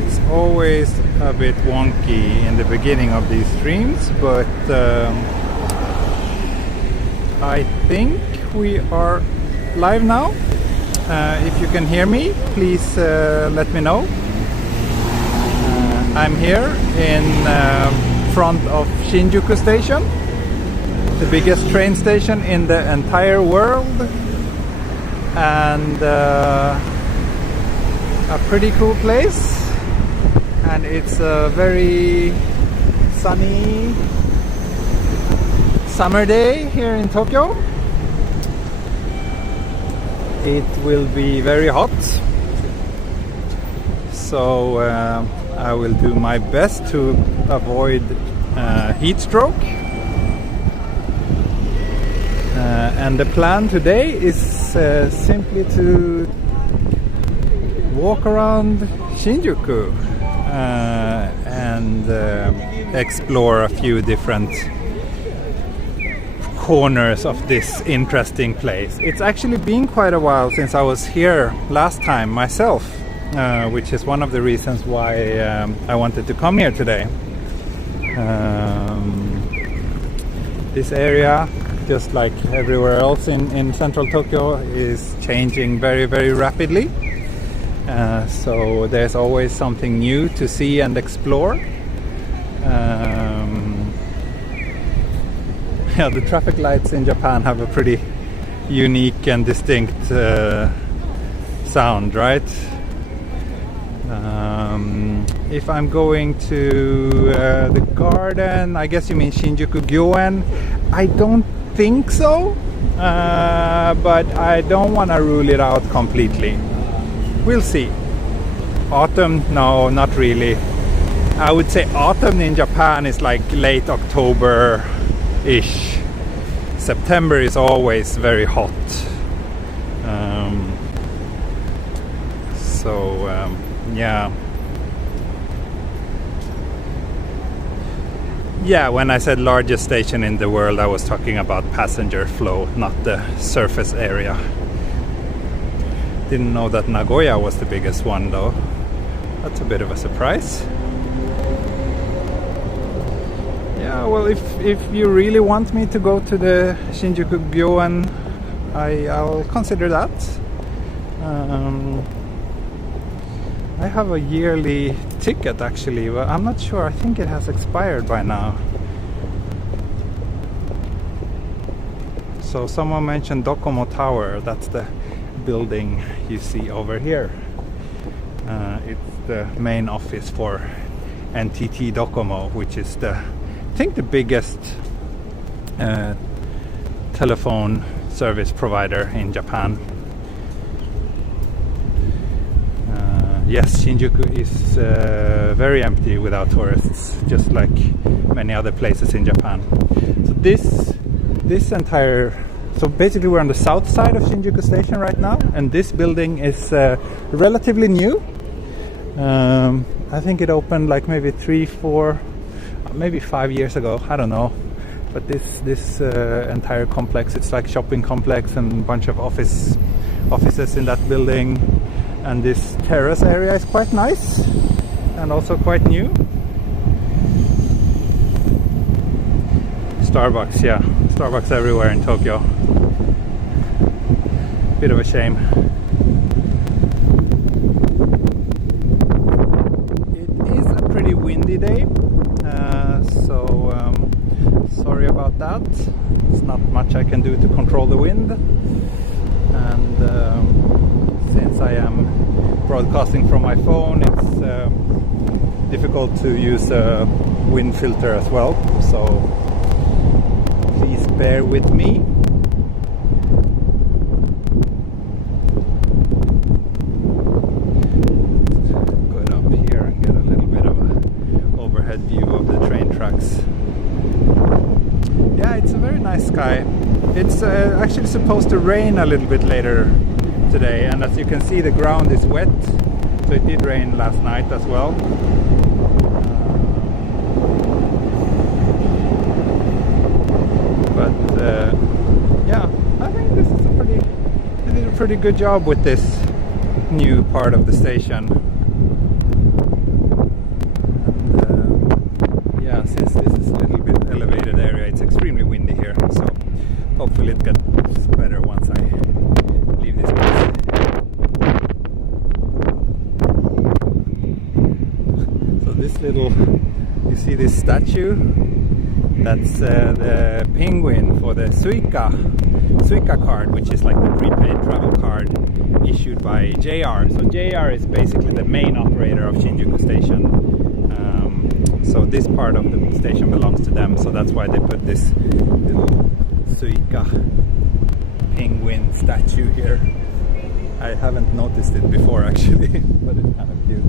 It's always a bit wonky in the beginning of these streams, but I think we are live now. If you can hear me, please let me know. I'm here in front of Shinjuku Station, the biggest train station in the entire world, and a pretty cool place. And it's a very sunny summer day here in Tokyo. It will be very hot, so I will do my best to avoid heat stroke. And the plan today is simply to walk around Shinjuku and explore a few different corners of this interesting place. It's actually been quite a while since I was here last time myself, which is one of the reasons why I wanted to come here today. This area, just like everywhere else in central Tokyo, is changing very, very rapidly. So there's always something new to see and explore. Yeah, the traffic lights in Japan have a pretty unique and distinct sound, right? If I'm going to the garden, I guess you mean Shinjuku Gyoen. I don't think so, but I don't want to rule it out completely. We'll see. Autumn? No, not really. I would say autumn in Japan is like late October-ish. September is always very hot. Yeah. Yeah, when I said largest station in the world, I was talking about passenger flow, not the surface area. Didn't know that Nagoya was the biggest one though. That's a bit of a surprise. Yeah, well, if you really want me to go to the Shinjuku Gyoen, I'll consider that. I have a yearly ticket actually, but I'm not sure. I think it has expired by now. So someone mentioned Docomo Tower. That's the building you see over here. It's the main office for NTT Docomo, which is I think the biggest telephone service provider in Japan. Yes, Shinjuku is very empty without tourists, just like many other places in Japan. So this entire, so basically we're on the south side of Shinjuku Station right now, and this building is relatively new. I think it opened like maybe 3, 4, maybe 5 years ago. I don't know. But this entire complex, it's like shopping complex and a bunch of offices in that building. And this terrace area is quite nice and also quite new. Starbucks, yeah. Starbucks everywhere in Tokyo. Bit of a shame. It is a pretty windy day, so sorry about that. There's not much I can do to control the wind. And since I am broadcasting from my phone, it's difficult to use a wind filter as well, so please bear with me. Go up here and get a little bit of an overhead view of the train tracks. Yeah, it's a very nice sky. It's actually supposed to rain a little bit later today, and as you can see, the ground is wet, so it did rain last night as well. But yeah, I think this is they did a pretty good job with this new part of the station. hopefully it gets better once I leave this place. So this little, you see this statue? That's the penguin for the Suica card, which is like the prepaid travel card issued by JR. So JR is basically the main operator of Shinjuku Station. So this part of the station belongs to them. So that's why they put this little Suica penguin statue here. I haven't noticed it before actually, but it's kind of cute.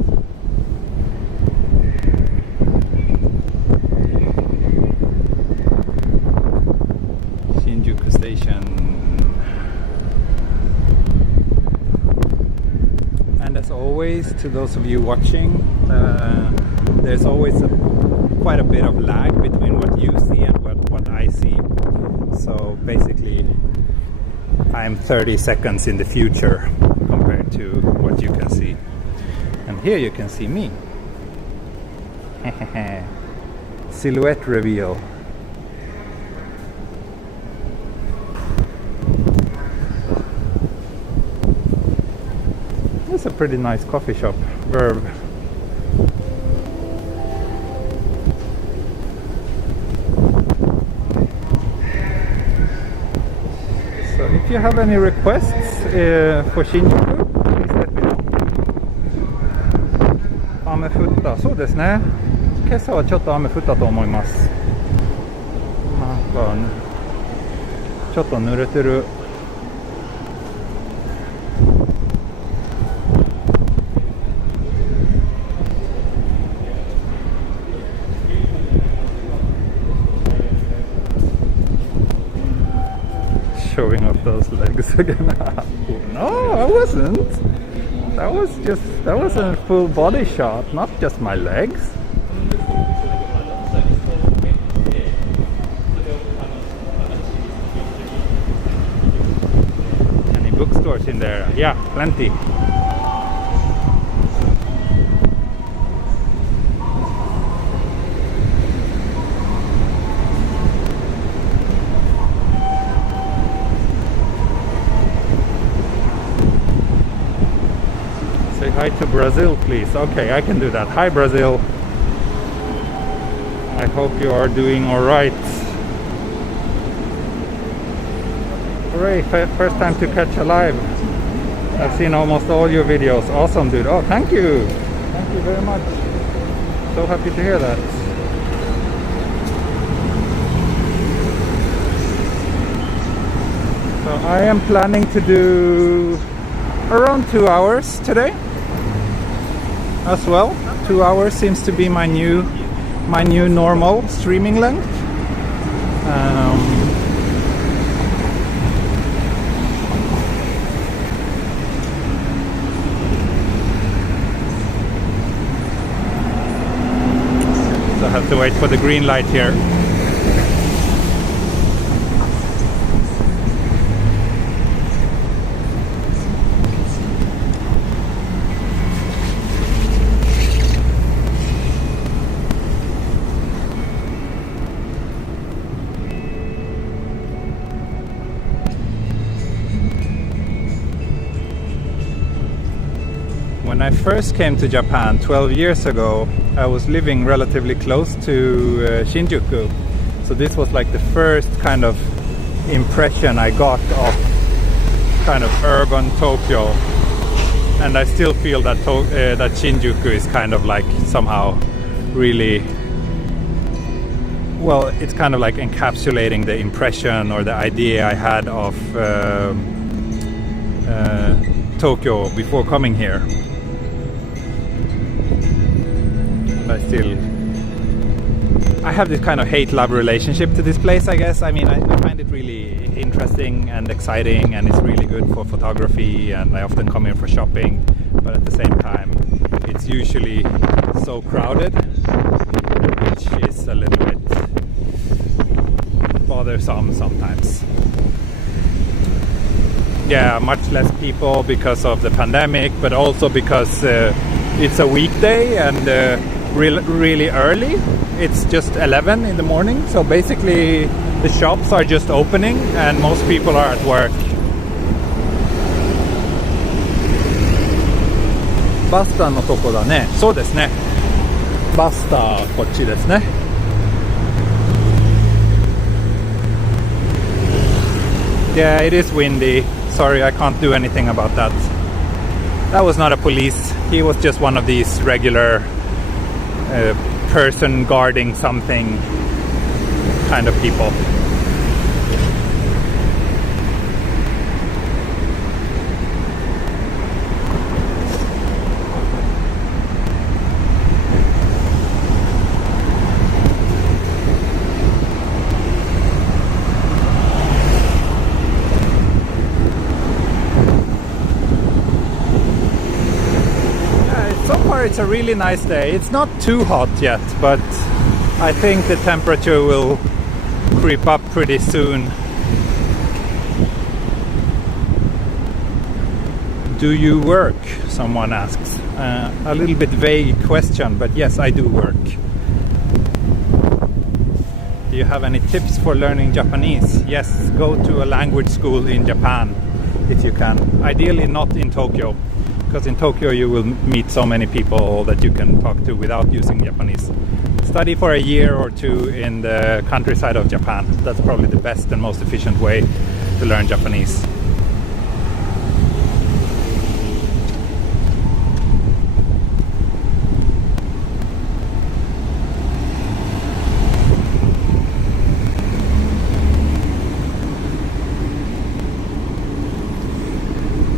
Shinjuku Station. And as always, to those of you watching, there's always quite a bit of lag between what you see and what I see. So basically, I'm 30 seconds in the future compared to what you can see. And here you can see me. Silhouette reveal. It's a pretty nice coffee shop, Verve. So if you have any requests for Shinjuku, please let me know. 雨降った。そうですね。今朝はちょっと雨降ったと思います。なんかちょっと濡れてる。Showing off those legs again. No, I wasn't. That was a full body shot, not just my legs. Any bookstores in there? Yeah, plenty. Say hi to Brazil, please. Okay, I can do that. Hi, Brazil. I hope you are doing all right. Hooray, first time to catch a live. I've seen almost all your videos. Awesome, dude. Oh, thank you. Thank you very much. So happy to hear that. So I am planning to do around 2 hours today as well. 2 hours seems to be my new normal streaming length. So I have to wait for the green light here. When I first came to Japan 12 years ago, I was living relatively close to Shinjuku. So this was like the first kind of impression I got of kind of urban Tokyo. And I still feel that that Shinjuku is kind of like somehow really, well, it's kind of like encapsulating the impression or the idea I had of Tokyo before coming here. I have this kind of hate-love relationship to this place, I guess. I mean, I find it really interesting and exciting, and it's really good for photography, and I often come here for shopping, but at the same time it's usually so crowded, which is a little bit bothersome sometimes. Yeah, much less people because of the pandemic, but also because it's a weekday and really early. It's just 11 in the morning, so basically the shops are just opening and most people are at work. バスタのとこだね。そうですね。バスタこっちですね。Yeah, it is windy. Sorry, I can't do anything about that. That was not a police. He was just one of these regular person guarding something kind of people. It's a really nice day. It's not too hot yet, but I think the temperature will creep up pretty soon. Do you work? Someone asks. A little bit vague question, but yes, I do work. Do you have any tips for learning Japanese? Yes, go to a language school in Japan if you can. Ideally not in Tokyo. Because in Tokyo you will meet so many people that you can talk to without using Japanese. Study for a year or two in the countryside of Japan. That's probably the best and most efficient way to learn Japanese.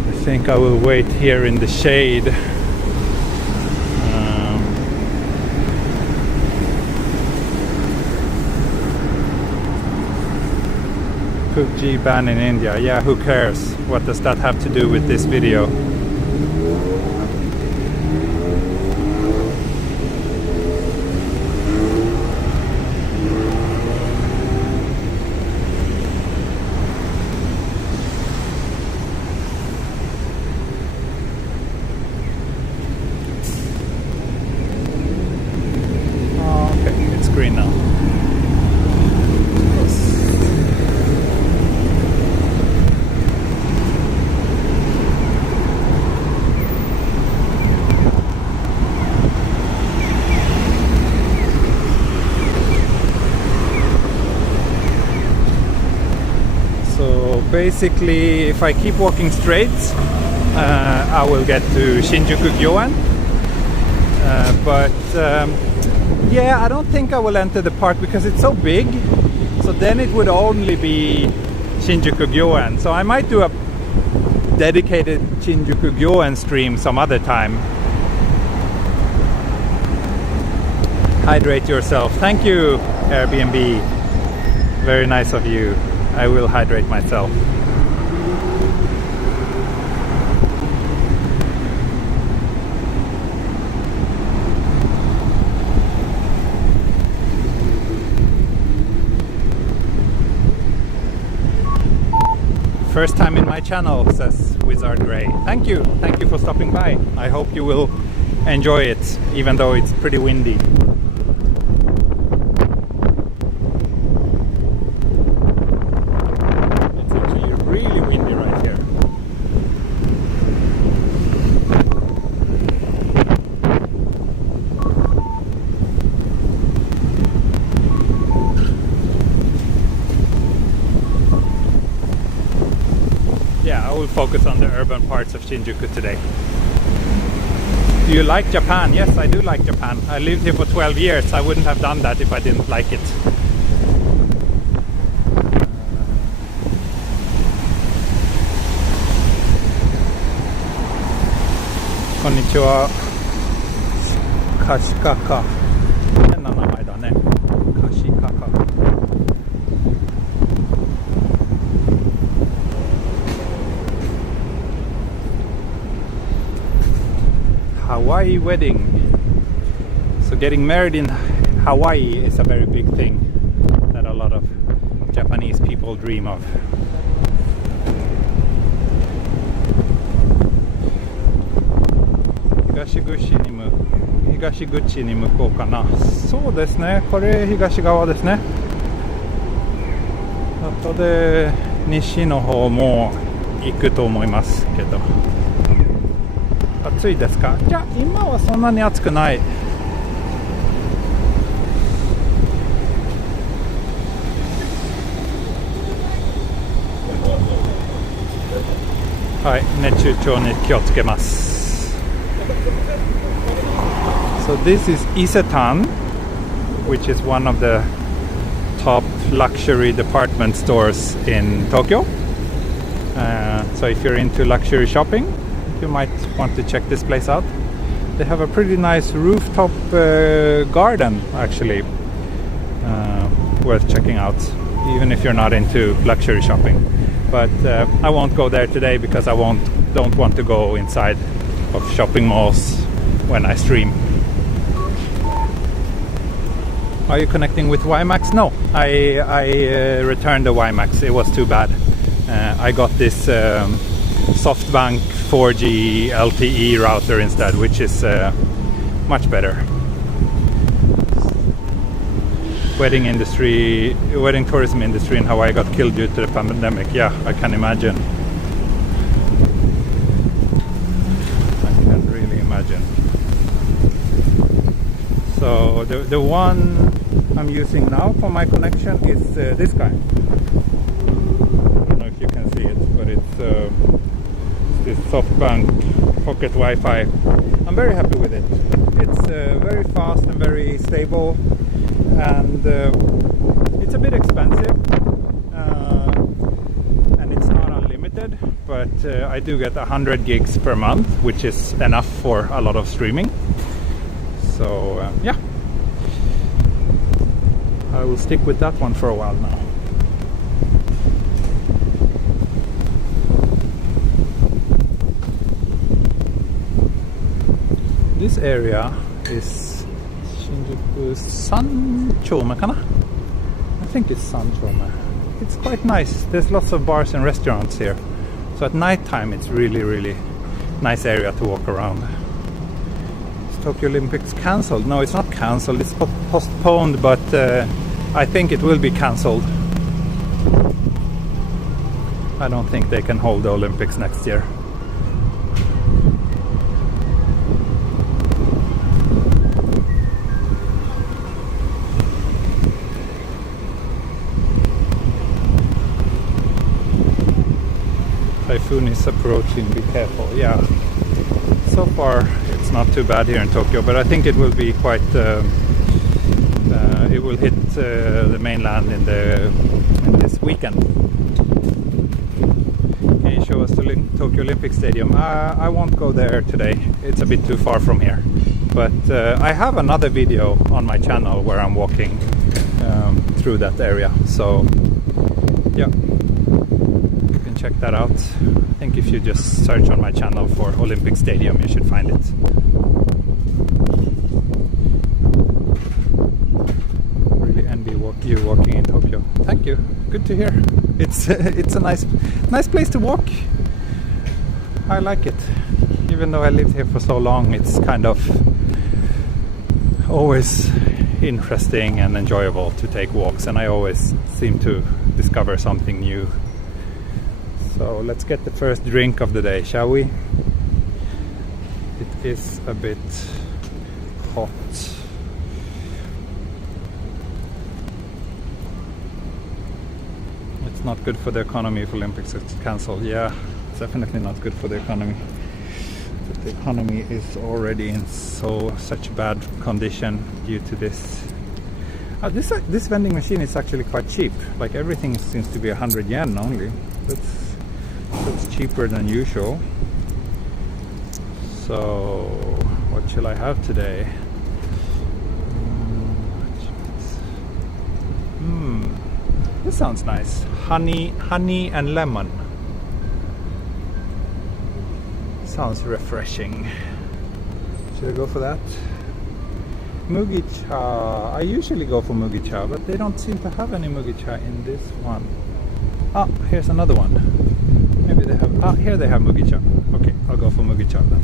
I think I will wait here in the shade. PUBG ban in India. Yeah, who cares? What does that have to do with this video? Green now. So basically, if I keep walking straight, I will get to Shinjuku Gyoen. Yeah, I don't think I will enter the park because it's so big. So then it would only be Shinjuku Gyoen. So I might do a dedicated Shinjuku Gyoen stream some other time. Hydrate yourself. Thank you, Airbnb. Very nice of you. I will hydrate myself. First time in my channel, says Wizard Grey. Thank you for stopping by. I hope you will enjoy it, even though it's pretty windy. It's actually really windy right here. Yeah, I will focus on the urban parts of Shinjuku today. Do you like Japan? Yes, I do like Japan. I lived here for 12 years. I wouldn't have done that if I didn't like it. Konnichiwa. Kashikaka. 変な名前だね。Kashikaka. Hawaii wedding. So getting married in Hawaii is a very big thing that a lot of Japanese people dream of. Higashi口に向こうかな。そうですね。これ東側ですね。後で西の方も行くと思いますけど。暑いですか？じゃあ今はそんなに暑くない。はい、熱中症に気をつけます。So this is Isetan, which is one of the top luxury department stores in Tokyo. So if you're into luxury shopping, you might want to check this place out. They have a pretty nice rooftop garden, actually, worth checking out, even if you're not into luxury shopping. But I won't go there today because I don't want to go inside of shopping malls when I stream. Are you connecting with WiMAX? No, I returned the WiMAX. It was too bad. I got this SoftBank 4G LTE router instead, which is much better. Wedding tourism industry in Hawaii got killed due to the pandemic. Yeah, I can imagine. I can really imagine. So the one I'm using now for my connection is this guy. I don't know if you can see it, but it's this SoftBank Pocket Wi-Fi. I'm very happy with it. It's very fast and very stable. And it's a bit expensive, and it's not unlimited, but I do get 100 gigs per month, which is enough for a lot of streaming. So yeah, I will stick with that one for a while now. This area is Shinjuku Sanchome, I think it's Sanchome. It's quite nice. There's lots of bars and restaurants here. So at night time it's really nice area to walk around. Is Tokyo Olympics cancelled? No, it's not cancelled. It's postponed, but I think it will be cancelled. I don't think they can hold the Olympics next year. Typhoon is approaching, be careful. Yeah, so far it's not too bad here in Tokyo, but I think it will be quite it will hit the mainland in this weekend. Can you show us the Tokyo Olympic Stadium? I won't go there today, it's a bit too far from here, but I have another video on my channel where I'm walking through that area, so yeah, check that out. I think if you just search on my channel for Olympic Stadium, you should find it. Really envy you walking in Tokyo. Thank you. Good to hear. It's a nice place to walk. I like it. Even though I lived here for so long, it's kind of always interesting and enjoyable to take walks, and I always seem to discover something new. So let's get the first drink of the day, shall we? It is a bit hot. It's not good for the economy if Olympics is cancelled. Yeah, it's definitely not good for the economy. But the economy is already in such bad condition due to this. This vending machine is actually quite cheap. Like everything seems to be 100 yen only. That's cheaper than usual. So what shall I have today? This sounds nice. Honey and lemon. Sounds refreshing. Should I go for that? Mugicha. I usually go for mugicha, but they don't seem to have any mugicha in this one. Ah, here's another one. Maybe they have... Ah, here they have mugicha. Okay, I'll go for mugicha then.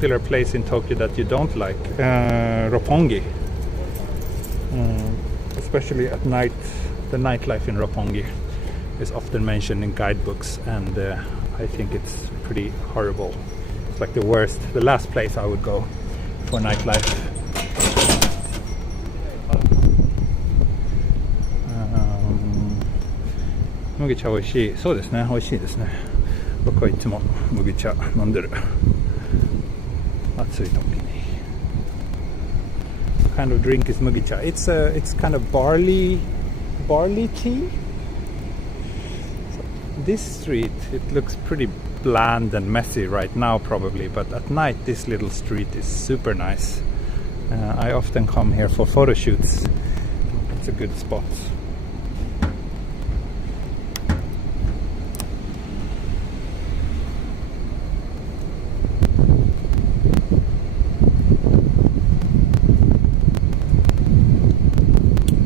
popular place in Tokyo that you don't like? Roppongi. Especially at night, the nightlife in Roppongi is often mentioned in guidebooks, and I think it's pretty horrible. It's like the last place I would go for nightlife. Mugicha 美味しい。そうですね、美味しいですね。僕はいつも麦茶飲んでる。暑い時に。Kind of drink is mugicha. It's kind of barley tea. So this street, it looks pretty bland and messy right now probably, but at night this little street is super nice. I often come here for photo shoots. It's a good spot.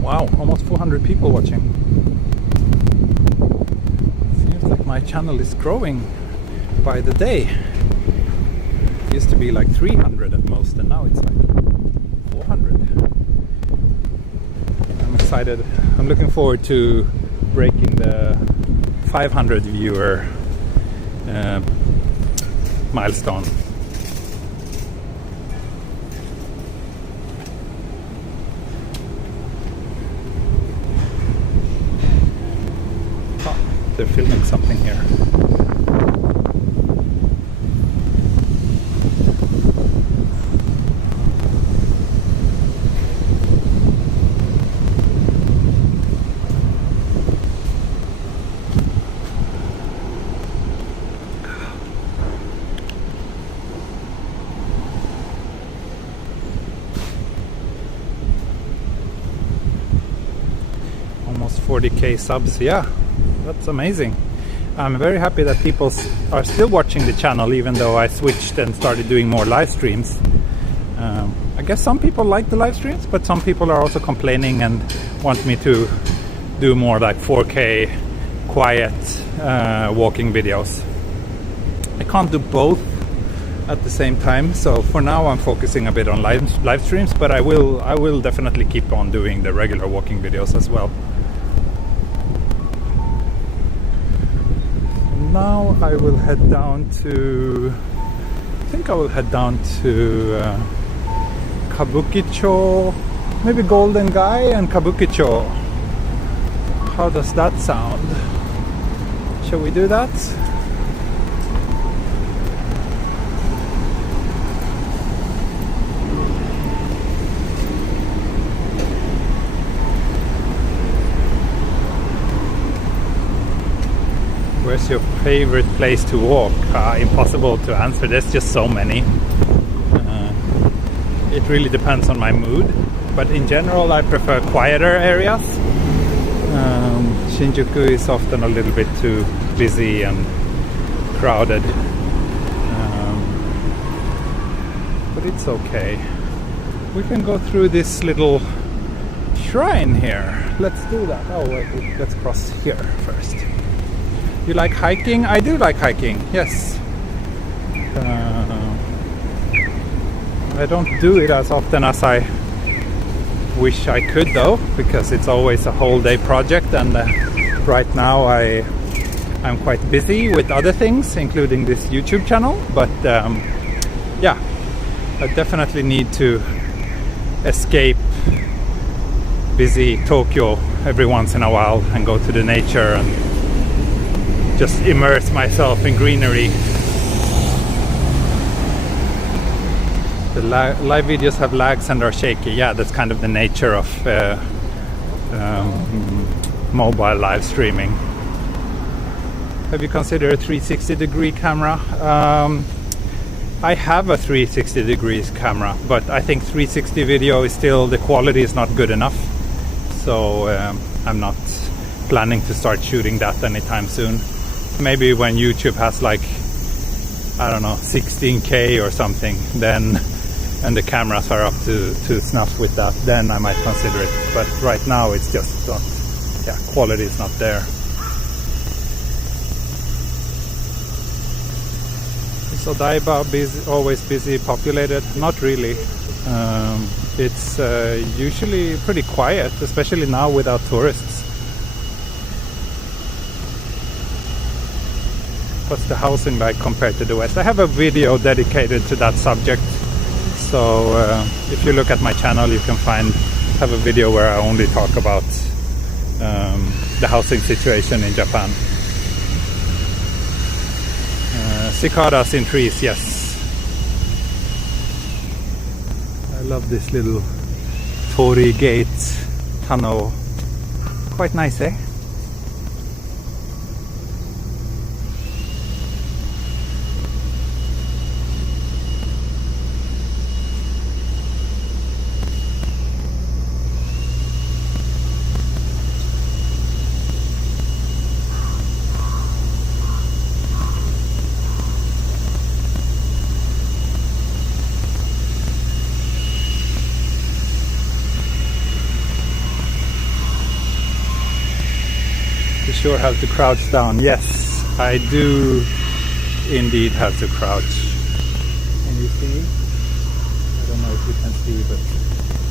Wow, almost 400 people watching. Seems like my channel is growing by the day. It used to be like 300 at most, and now it's like 400. I'm excited. I'm looking forward to breaking the 500 viewer milestone. They're filming something here. Almost 40k subs, yeah. That's amazing. I'm very happy that people are still watching the channel, even though I switched and started doing more live streams. I guess some people like the live streams, but some people are also complaining and want me to do more like 4K quiet walking videos. I can't do both at the same time, so for now I'm focusing a bit on live streams, but I will definitely keep on doing the regular walking videos as well. Now I will head down to, I think I will head down to Kabukicho, maybe Golden Guy and Kabukicho. How does that sound? Shall we do that? Where's your favorite place to walk? Impossible to answer. There's just so many. It really depends on my mood, but in general I prefer quieter areas. Shinjuku is often a little bit too busy and crowded, but it's okay. We can go through this little shrine here. Let's do that. Oh wait, let's cross here first. You like hiking? I do like hiking, yes. I don't do it as often as I wish I could though, because it's always a whole day project, and right now I'm quite busy with other things, including this YouTube channel, but yeah, I definitely need to escape busy Tokyo every once in a while and go to the nature and just immerse myself in greenery. The live videos have lags and are shaky. Yeah, that's kind of the nature of mobile live streaming. Have you considered a 360 degree camera? I have a 360 degrees camera, but I think 360 video is still, the quality is not good enough. So I'm not planning to start shooting that anytime soon. Maybe when YouTube has like, I don't know, 16K or something, then, and the cameras are up to snuff with that, then I might consider it. But right now it's just not, yeah, quality is not there. There's Is Odaiba always busy, populated? Not really. It's usually pretty quiet, especially now without tourists. What's the housing like compared to the West? I have a video dedicated to that subject. So if you look at my channel, you can have a video where I only talk about the housing situation in Japan. Cicadas in trees, yes. I love this little torii gate tunnel. Quite nice, eh? Sure have to crouch down. Yes, I do indeed have to crouch. Can you see? I don't know if you can see, but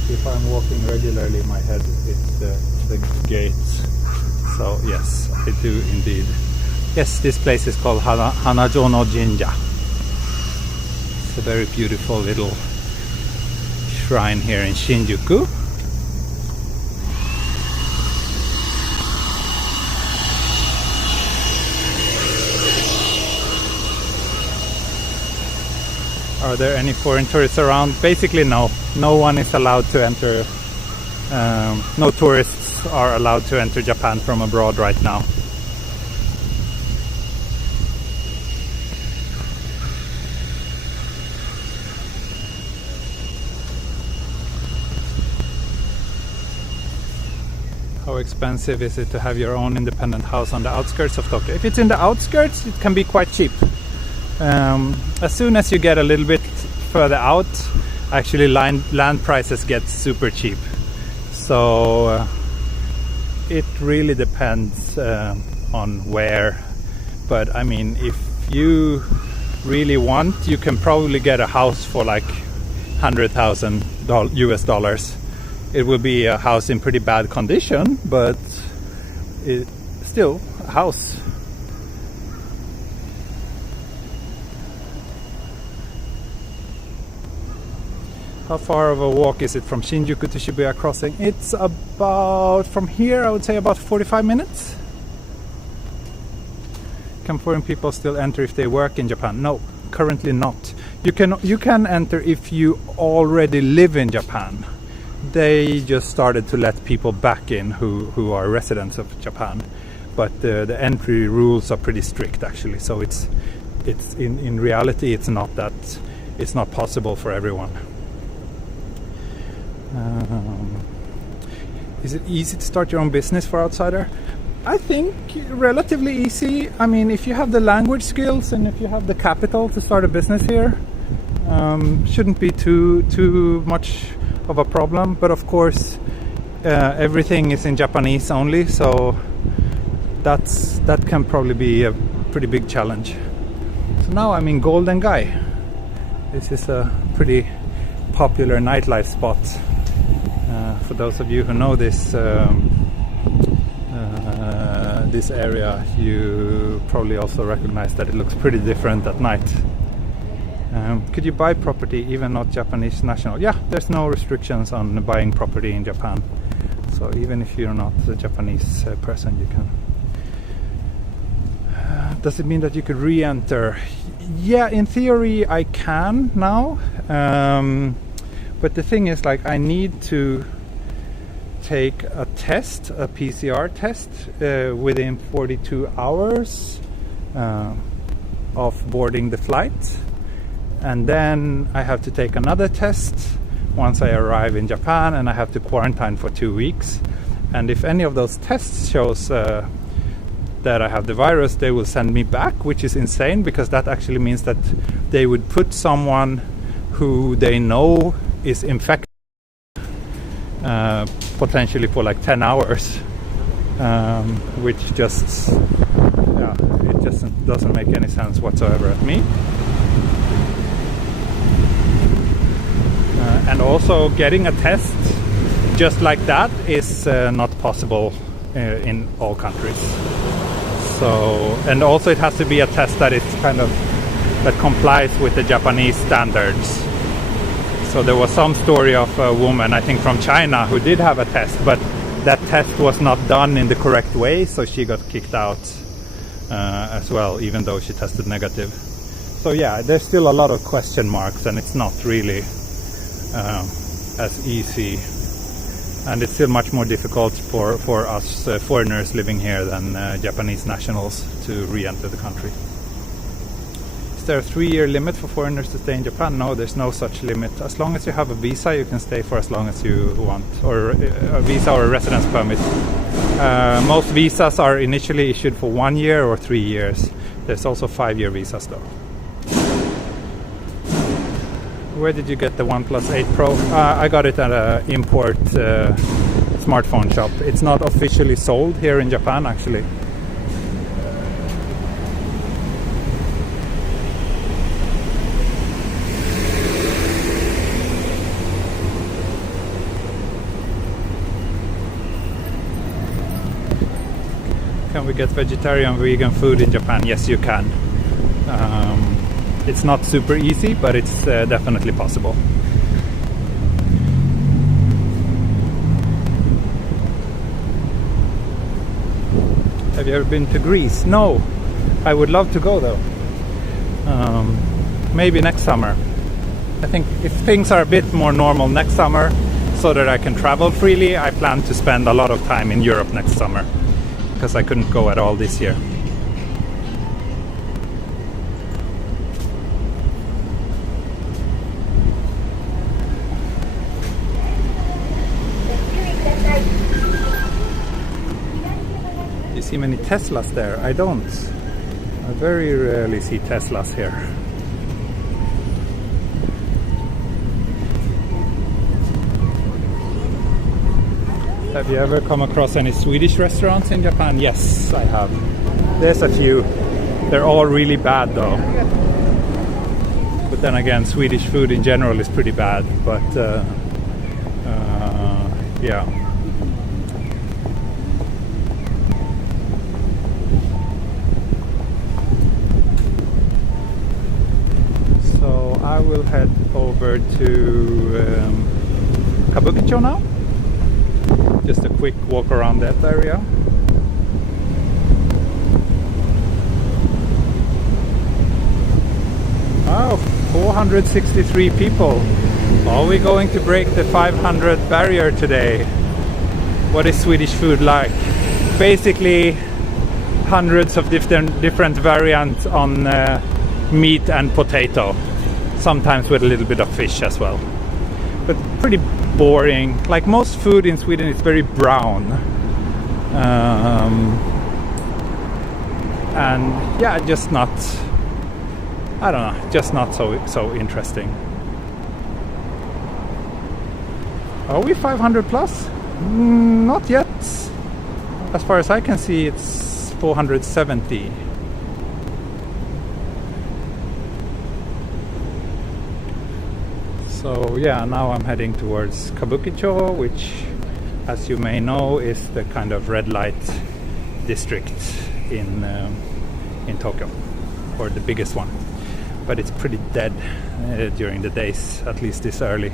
if I'm walking regularly, my head is the gate. So yes, I do indeed. Yes, this place is called Hanajono Jinja. It's a very beautiful little shrine here in Shinjuku. Are there any foreign tourists around? Basically no. No one is allowed to enter. No tourists are allowed to enter Japan from abroad right now. How expensive is it to have your own independent house on the outskirts of Tokyo? If it's in the outskirts, it can be quite cheap. As soon as you get a little bit further out, actually land prices get super cheap. So it really depends on where. But I mean, if you really want, you can probably get a house for like $100,000 US. It will be a house in pretty bad condition, but it's still a house. How far of a walk is it from Shinjuku to Shibuya Crossing? It's about, from here I would say about 45 minutes. Can foreign people still enter if they work in Japan? No, currently not. You can enter if you already live in Japan. They just started to let people back in who are residents of Japan. But the entry rules are pretty strict actually. So it's in reality it's not possible for everyone. Is it easy to start your own business for outsider? I think relatively easy. I mean, if you have the language skills and if you have the capital to start a business here, shouldn't be too much of a problem. But of course, everything is in Japanese only, so that can probably be a pretty big challenge. So now I'm in Golden Gai. This is a pretty popular nightlife spot. For those of you who know this this area, you probably also recognize that it looks pretty different at night. Could you buy property even not Japanese national? Yeah, there's no restrictions on buying property in Japan. So even if you're not a Japanese person, you can. Does it mean that you could re-enter? Yeah, in theory I can now. But the thing is, like, I need to take a test, a PCR test, within 42 hours of boarding the flight. And then I have to take another test once I arrive in Japan, and I have to quarantine for 2 weeks. And if any of those tests shows that I have the virus, they will send me back, which is insane, because that actually means that they would put someone who they know is infected potentially for like 10 hours, which just it just doesn't make any sense whatsoever at me. and also getting a test just like that is not possible in all countries. So, and also it has to be a test that is kind of that complies with the Japanese standards. So there was some story of a woman, I think from China, who did have a test, but that test was not done in the correct way, so she got kicked out as well, even though she tested negative. So yeah, there's still a lot of question marks, and it's not really as easy, and it's still much more difficult for us foreigners living here than Japanese nationals to re-enter the country. Is there a 3-year limit for foreigners to stay in Japan? No, there's no such limit. As long as you have a visa, you can stay for as long as you want, or a visa or a residence permit. Most visas are initially issued for 1 year or 3 years. There's also 5-year visas though. Where did you get the OnePlus 8 Pro? I got it at an import smartphone shop. It's not officially sold here in Japan, actually. Can we get vegetarian, vegan food in Japan? Yes, you can. It's not super easy, but it's definitely possible. Have you ever been to Greece? No. I would love to go though. Maybe next summer. I think if things are a bit more normal next summer, so that I can travel freely, I plan to spend a lot of time in Europe next summer, because I couldn't go at all this year. You see many Teslas there? I don't. I very rarely see Teslas here. Have you ever come across any Swedish restaurants in Japan? Yes, I have. There's a few. They're all really bad though. But then again, Swedish food in general is pretty bad. But yeah. So I will head over to Kabukicho now. Just a quick walk around that area. Wow, 463 people. Are we going to break the 500 barrier today? What is Swedish food like? Basically, hundreds of different variants on meat and potato. Sometimes with a little bit of fish as well. But pretty boring. Like most food in Sweden, it's very brown, and yeah, just not. I don't know, just not so interesting. Are we 500 plus? Not yet. As far as I can see, it's 470. So yeah, now I'm heading towards Kabukicho, which, as you may know, is the kind of red light district in Tokyo, or the biggest one. But it's pretty dead during the days, at least this early.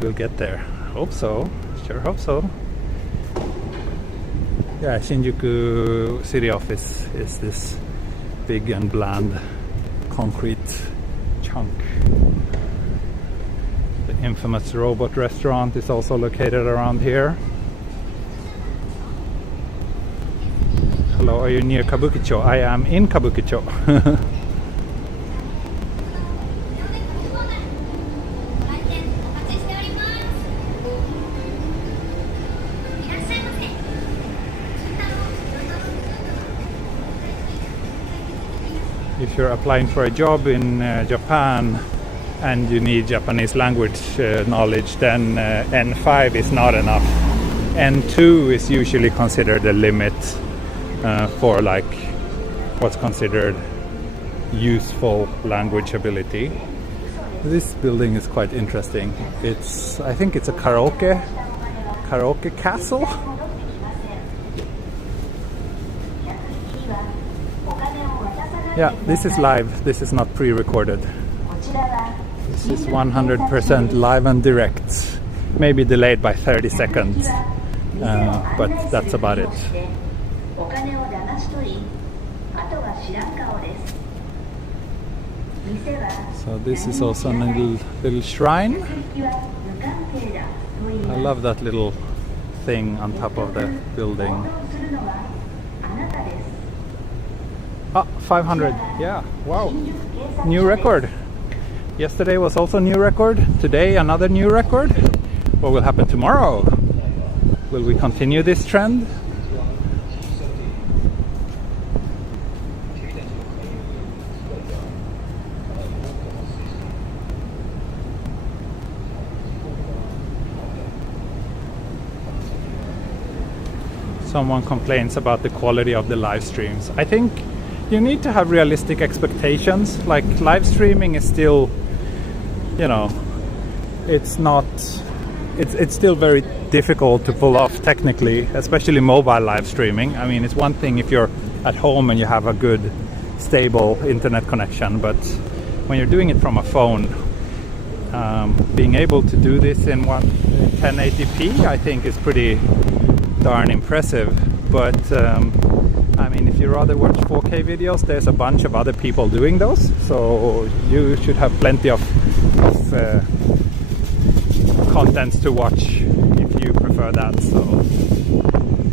We'll get there. Hope so. Sure hope so. Yeah, Shinjuku city office is this big and bland concrete chunk. The infamous robot restaurant is also located around here. Hello, are you near Kabukicho? I am in Kabukicho. If you're applying for a job in Japan and you need Japanese language knowledge, then N5 is not enough. N2 is usually considered a limit for like what's considered useful language ability. This building is quite interesting. I think it's a karaoke castle. Yeah, this is live. This is not pre-recorded. This is 100% live and direct. Maybe delayed by 30 seconds. But that's about it. So this is also a little shrine. I love that little thing on top of the building. 500. Yeah, wow. New record. Yesterday was also a new record. Today another new record. What will happen tomorrow? Will we continue this trend? Someone complains about the quality of the live streams. I think you need to have realistic expectations. Like, live streaming is still, it's still very difficult to pull off technically, especially mobile live streaming. I mean, it's one thing if you're at home and you have a good, stable internet connection, but when you're doing it from a phone, being able to do this in 1080p, I think is pretty darn impressive. But I mean, if you rather watch 4K videos, there's a bunch of other people doing those, so you should have plenty of contents to watch if you prefer that. So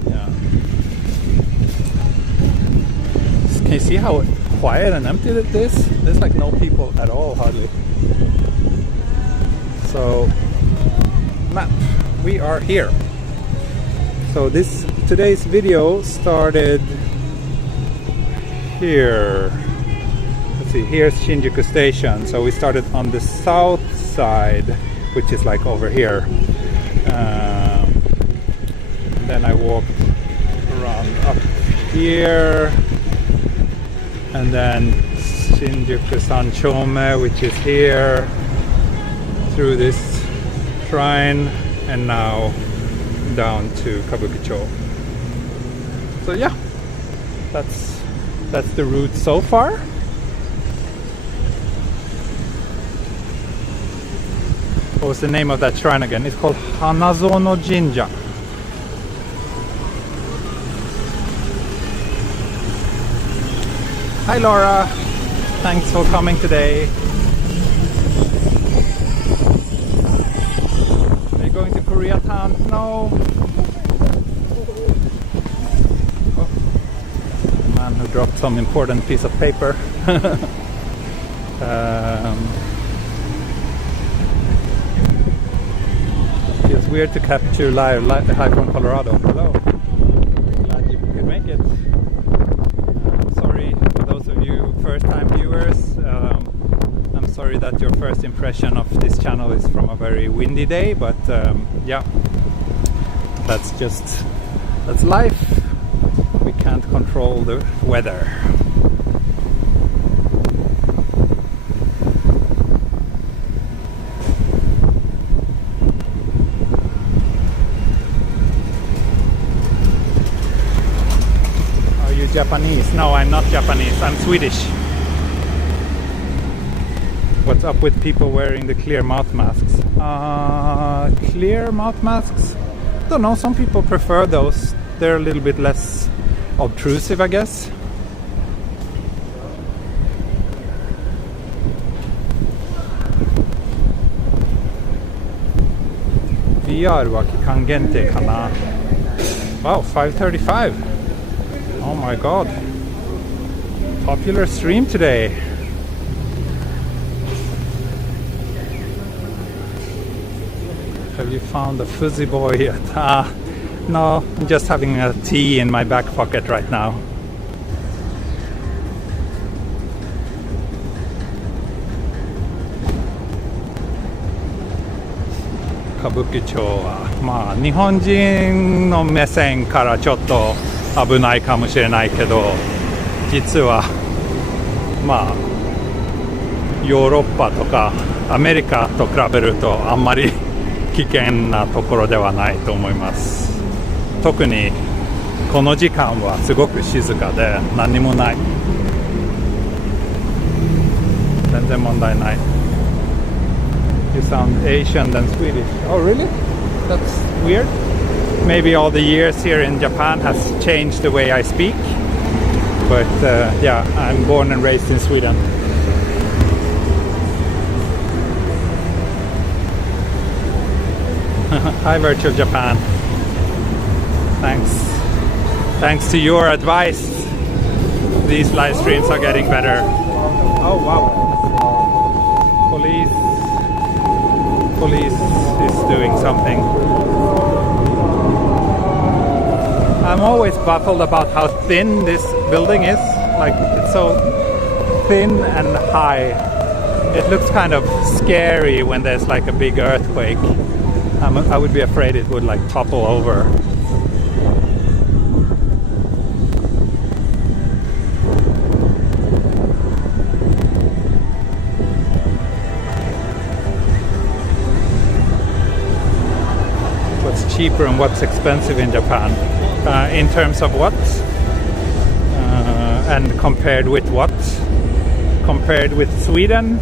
yeah, can you see how quiet and empty it is? There's like no people at all, hardly. So map, we are here. So today's video started here. Let's see, here's Shinjuku Station. So we started on the south side, which is like over here. Then I walked around up here, and then Shinjuku Sanchome, which is here, through this shrine, and now down to Kabukicho. So yeah, that's the route so far. What was the name of that shrine again? It's called Hanazono Jinja. Hi Laura, thanks for coming today. Are you going to Koreatown? No. Oh, the man who dropped some important piece of paper. Feels weird to capture live from Colorado. Hello. Glad you could make it. Sorry for those of you first-time viewers. I'm sorry that your first impression of this channel is from a very windy day, but yeah, that's life. We can't control the weather. Japanese? No, I'm not Japanese. I'm Swedish. What's up with people wearing the clear mouth masks? Clear mouth masks? Don't know. Some people prefer those. They're a little bit less obtrusive, I guess. VR wa kikan gente kana. Wow, 5:35. Oh my god. Popular stream today. Have you found a fuzzy boy yet? No, I'm just having a tea in my back pocket right now. Kabukicho はまあ日本人の目線からちょっと危ないかもしれないけど、実はまあヨーロッパとかアメリカと比べるとあんまり危険なところではないと思います。特にこの時間はすごく静かで何もない。全然問題ない。You sound Asian than Swedish. Oh, really? That's weird. Maybe all the years here in Japan has changed the way I speak. But yeah, I'm born and raised in Sweden. Hi, Virtual Japan. Thanks to your advice, these live streams are getting better. Oh wow. Police is doing something. I'm always baffled about how thin this building is. Like, it's so thin and high. It looks kind of scary when there's like a big earthquake. I would be afraid it would like topple over. What's cheaper and what's expensive in Japan? In terms of what? And compared with what? Compared with Sweden,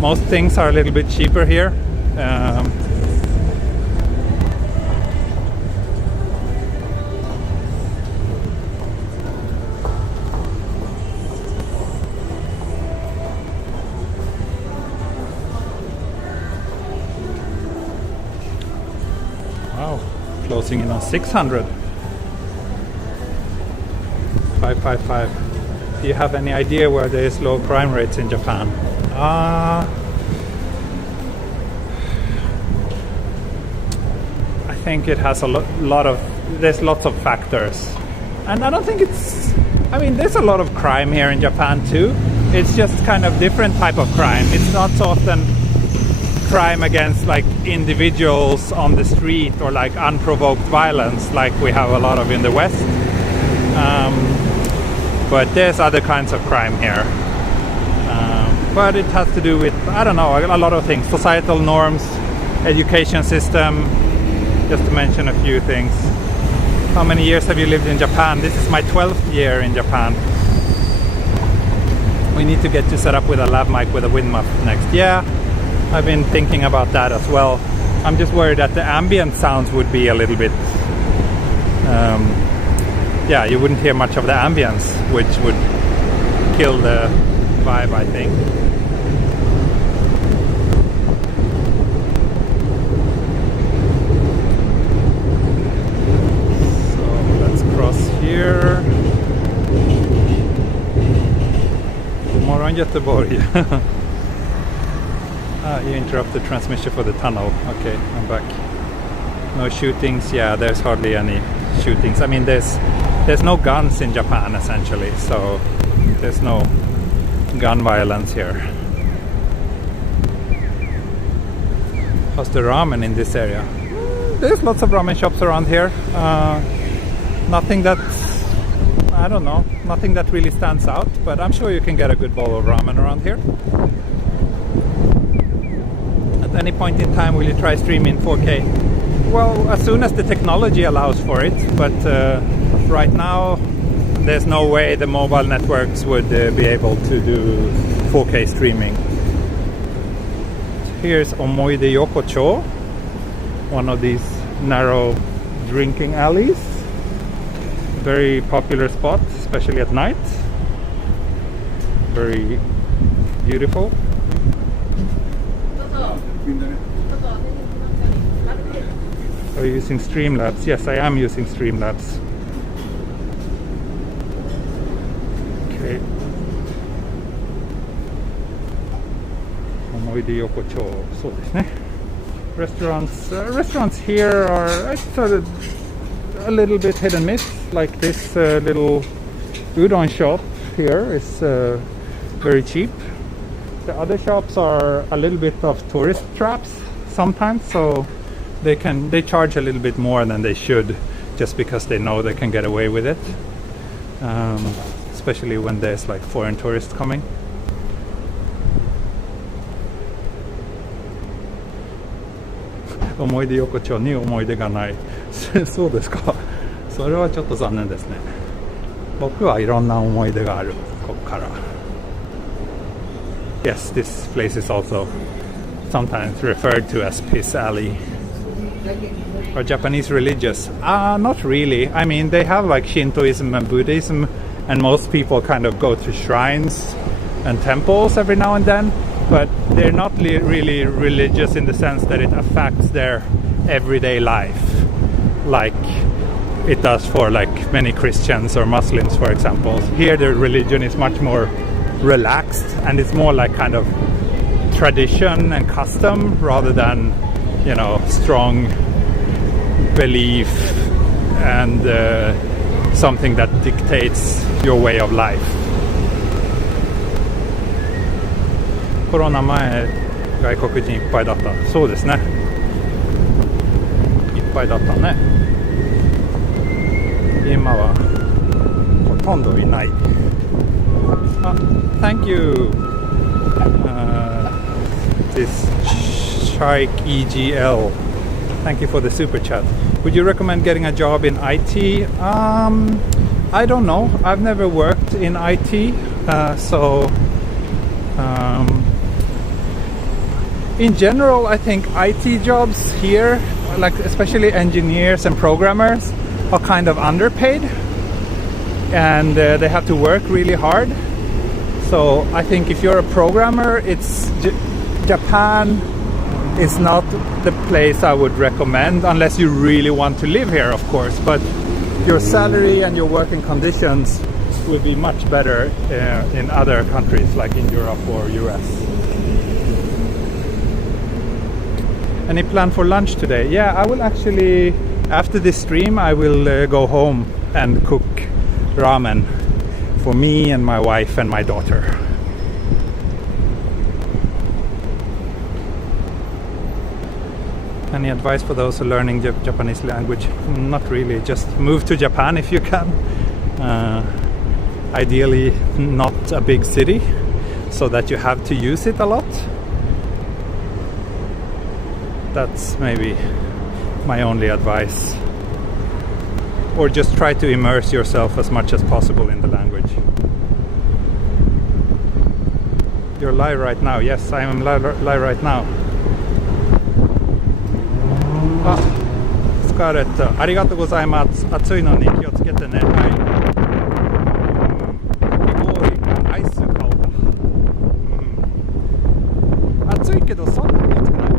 most things are a little bit cheaper here. Wow, closing in on 600. 555. Do you have any idea where there is low crime rates in Japan? I think it has there's lots of factors. And I don't think there's a lot of crime here in Japan too. It's just kind of different type of crime. It's not so often crime against like individuals on the street or like unprovoked violence like we have a lot of in the West. But there's other kinds of crime here. But it has to do with, I don't know, a lot of things. Societal norms, education system, just to mention a few things. How many years have you lived in Japan? This is my 12th year in Japan. We need to get you set up with a lav mic with a wind muff next. Yeah, I've been thinking about that as well. I'm just worried that the ambient sounds would be a little bit... yeah, you wouldn't hear much of the ambience, which would kill the vibe, I think. So let's cross here. Morgon Göteborg. You interrupted transmission for the tunnel. Okay, I'm back. No shootings. Yeah, there's hardly any shootings. I mean, there's no guns in Japan essentially, so there's no gun violence here. How's the ramen in this area? There's lots of ramen shops around here. Nothing that really stands out, but I'm sure you can get a good bowl of ramen around here. At any point in time, will you try streaming 4K? Well, as soon as the technology allows for it, but right now there's no way the mobile networks would be able to do 4K streaming. Here's Omoide Yokocho, one of these narrow drinking alleys. Very popular spot, especially at night. Very beautiful. Are you using Streamlabs? Yes, I am using Streamlabs. Okay. Omoide Yokocho. そうですね。Restaurants here are sort of a little bit hit and miss. Like this little udon shop here is very cheap. The other shops are a little bit of tourist traps sometimes, so they charge a little bit more than they should, just because they know they can get away with it. Especially when there's like foreign tourists coming. 思い出横丁に思い出がないそうですか。それはちょっと残念ですね。僕はいろんな思い出があるここから。 Yes, this place is also sometimes referred to as Piss Alley. Are Japanese religious? Not really. I mean, they have like Shintoism and Buddhism, and most people kind of go to shrines and temples every now and then, but they're not really religious in the sense that it affects their everyday life like it does for like many Christians or Muslims, for example. Here the religion is much more relaxed, and it's more like kind of tradition and custom rather than, you know, strong belief and something that dictates your way of life. コロナ前外国人いっぱいだった。そうですね、いっぱいだったね。今はほとんどいない。Thank you. This Shark EGL. Thank you for the super chat. Would you recommend getting a job in IT? I don't know. I've never worked in IT, so in general, I think IT jobs here, like especially engineers and programmers, are kind of underpaid, and they have to work really hard. So I think if you're a programmer, Japan is not the place I would recommend unless you really want to live here, of course. But your salary and your working conditions would be much better in other countries like in Europe or US. Any plan for lunch today? Yeah, I will actually, after this stream, I will go home and cook ramen for me and my wife and my daughter. Any advice for those who are learning Japanese language? Not really, just move to Japan if you can. Ideally not a big city so that you have to use it a lot. That's maybe my only advice. Or just try to immerse yourself as much as possible in the language. You're live right now. Yes, I am live right now. スカーレット、ありがとうございます。暑いのに気をつけてね。はい。かき氷かアイス買おうか。暑いけどそんなに暑くない。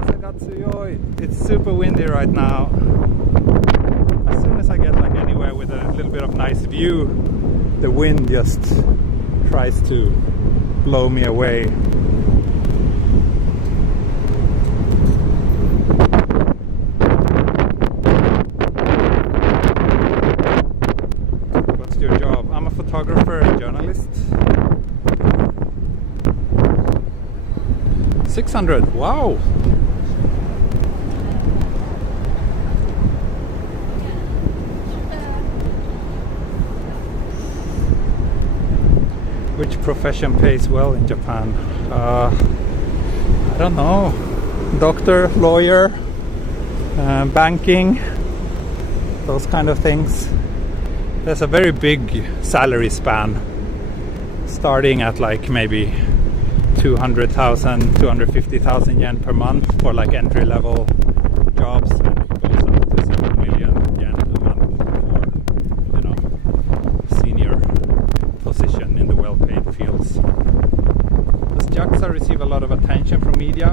風が強い。It's super windy right now. As soon as I get like anywhere with a little bit of nice view, the wind just tries to blow me away. What's your job? I'm a photographer and journalist. 600. Wow. Which profession pays well in Japan? I don't know. Doctor, lawyer, banking, those kind of things. There's a very big salary span, starting at like maybe 200,000, 250,000 yen per month for like entry-level jobs. It goes up to 7 million yen a month for, you know, senior position in the well-paid fields. Does JAXA receive a lot of attention from media?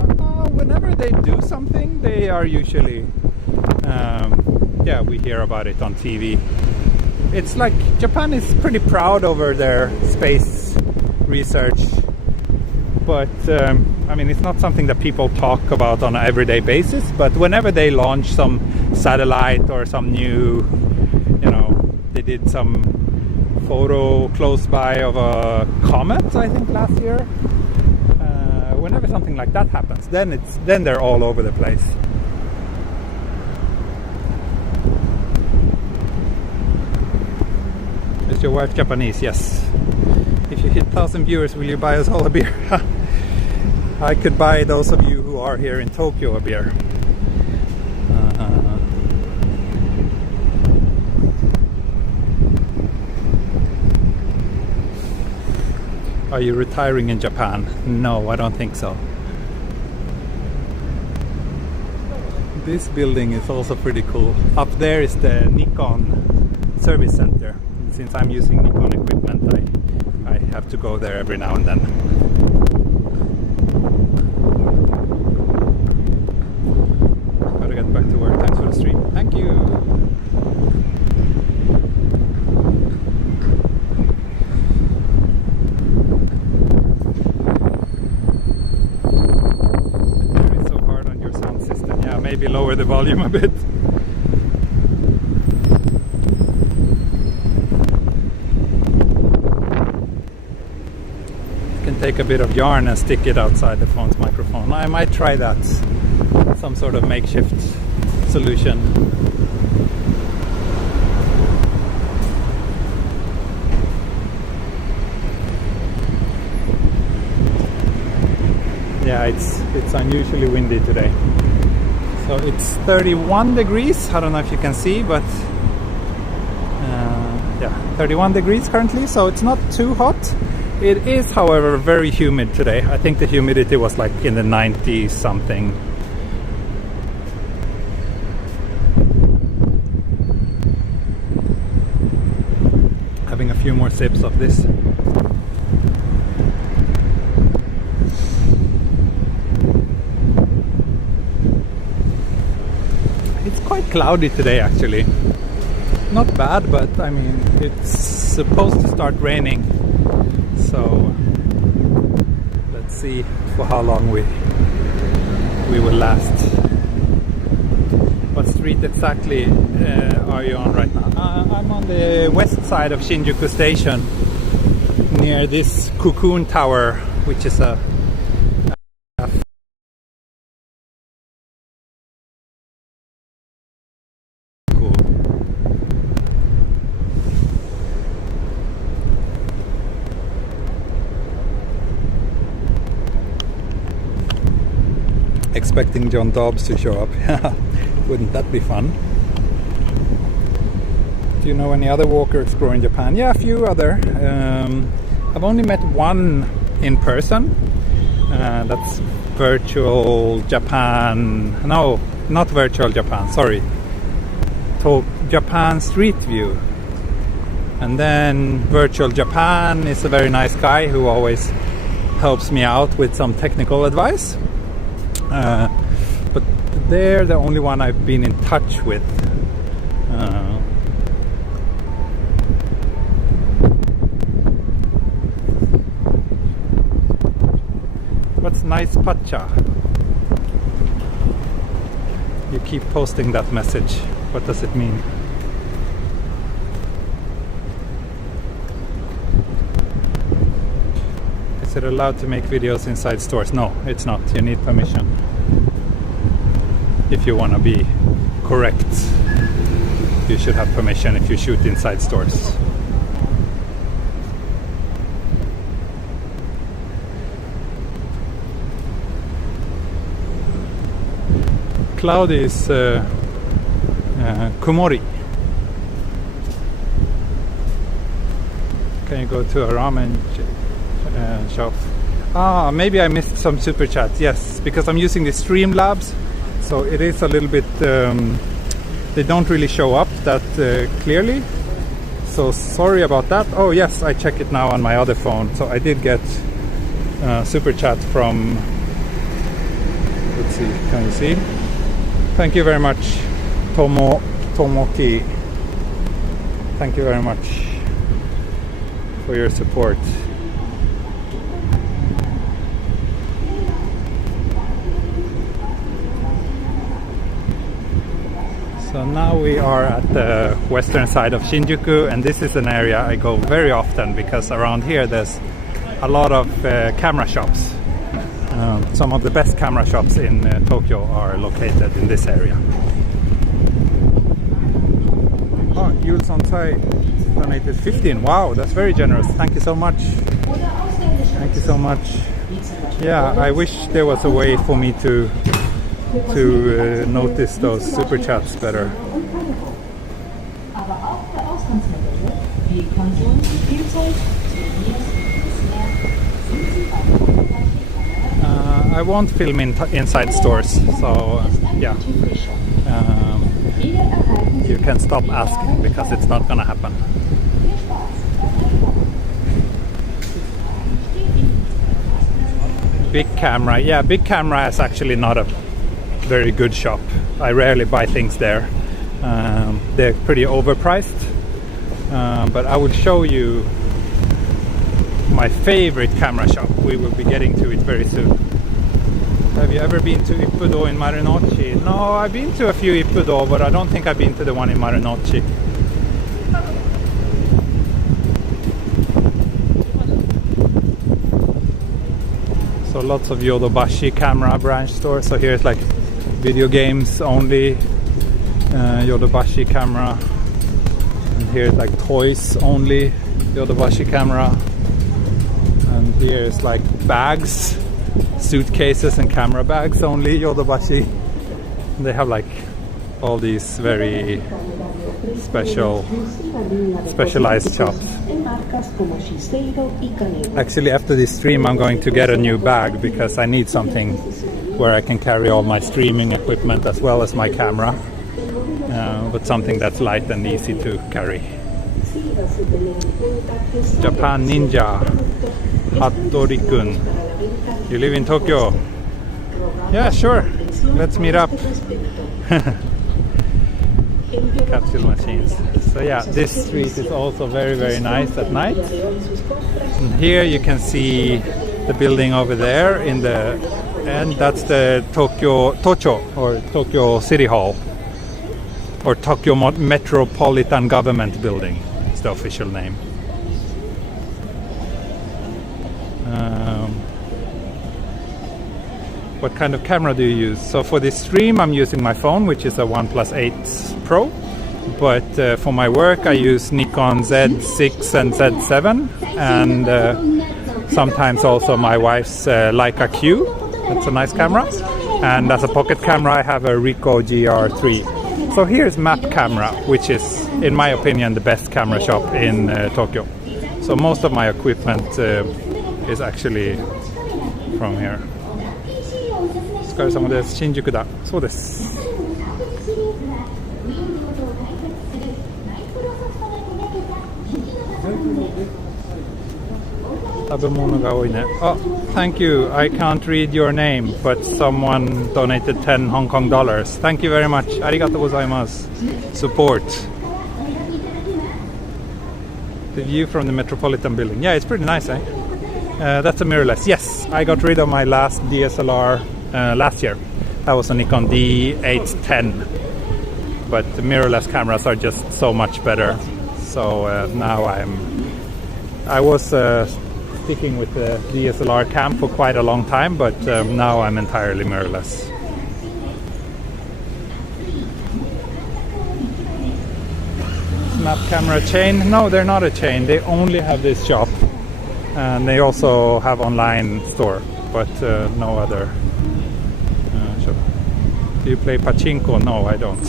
Whenever they do something, they are usually, we hear about it on TV. It's like Japan is pretty proud over their space research, but I mean, it's not something that people talk about on an everyday basis. But whenever they launch some satellite or some new, you know, they did some photo close by of a comet, I think last year. Whenever something like that happens, then they're all over the place. Is your wife Japanese? Yes. If you hit 1,000 viewers, will you buy us all a beer? I could buy those of you who are here in Tokyo a beer. Are you retiring in Japan? No, I don't think so. This building is also pretty cool. Up there is the Nikon service center. Since I'm using Nikon equipment, I have to go there every now and then. Gotta get back to work. Thanks for the stream. Thank you. Maybe lower the volume a bit. You can take a bit of yarn and stick it outside the phone's microphone. I might try that. Some sort of makeshift solution. Yeah, it's unusually windy today. So it's 31 degrees. I don't know if you can see, but yeah, 31 degrees currently, so it's not too hot. It is, however, very humid today. I think the humidity was like in the 90s something. Having a few more sips of this. Quite cloudy today, actually. Not bad, but I mean, it's supposed to start raining, so let's see for how long we will last. What street exactly are you on right now? I'm on the west side of Shinjuku Station, near this Cocoon Tower, which is a expecting John Dobbs to show up. Wouldn't that be fun? Do you know any other walker exploring Japan? Yeah, a few other. I've only met one in person. That's Virtual Japan. No, not Virtual Japan, sorry. Japan Street View. And then Virtual Japan is a very nice guy who always helps me out with some technical advice. But they're the only one I've been in touch with. What's nice pacha? You keep posting that message. What does it mean? Is it allowed to make videos inside stores? No, it's not. You need permission. If you want to be correct, you should have permission if you shoot inside stores. Cloudy is kumori. Can you go to a ramen shop? Maybe I missed some super chats. Yes, because I'm using the Streamlabs, so it is a little bit they don't really show up that clearly, so sorry about that. Oh yes, I check it now on my other phone. So I did get super chat from, let's see, can you see? Thank you very much, Tomoki. Thank you very much for your support. So now we are at the western side of Shinjuku, and this is an area I go very often because around here there's a lot of camera shops. Some of the best camera shops in Tokyo are located in this area. Jules on site. donated 15. Wow, that's very generous. Thank you so much. Thank you so much. Yeah, I wish there was a way for me to notice those super chats better. I won't film inside stores, so yeah. You can stop asking because it's not gonna happen. Big Camera. Yeah, Big Camera is actually not a very good shop. I rarely buy things there. They're pretty overpriced. But I will show you my favorite camera shop. We will be getting to it very soon. Have you ever been to Ippudo in Marunouchi? No, I've been to a few Ippudo, but I don't think I've been to the one in Marunouchi. So lots of Yodobashi camera branch stores. So here's like video games only, Yodobashi camera. And here's like toys only, Yodobashi camera. And here's like bags, suitcases and camera bags only, Yodobashi. And they have like all these very specialized shops. Actually, after this stream I'm going to get a new bag because I need something where I can carry all my streaming equipment as well as my camera, but something that's light and easy to carry. Japan Ninja, Hattori-kun. You live in Tokyo? Yeah, sure. Let's meet up. Capsule machines. So yeah, this street is also very, very nice at night. And here you can see the building over there in the end. That's the Tocho, or Tokyo City Hall, or Tokyo Metropolitan Government Building. It's the official name. What kind of camera do you use? So for this stream I'm using my phone, which is a OnePlus 8 Pro, but for my work I use Nikon Z6 and Z7, and sometimes also my wife's Leica Q. That's a nice camera. And as a pocket camera I have a Ricoh GR3. So here's Map Camera, which is in my opinion the best camera shop in Tokyo. So most of my equipment is actually from here. お疲れ様です。新宿だ。そうです。食べ物が多いね。Oh, thank you. I can't read your name, but someone donated 10 Hong Kong dollars. Thank you very much. ありがとうございます。Support. The view from the Metropolitan Building. Yeah, it's pretty nice, eh? That's a mirrorless. Yes, I got rid of my last DSLR last year. That was a Nikon D810. But the mirrorless cameras are just so much better. So now I was sticking with the DSLR cam for quite a long time, but now I'm entirely mirrorless. Map camera chain? No, they're not a chain. They only have this shop. And they also have online store, but no other shop. Do you play pachinko? No, I don't.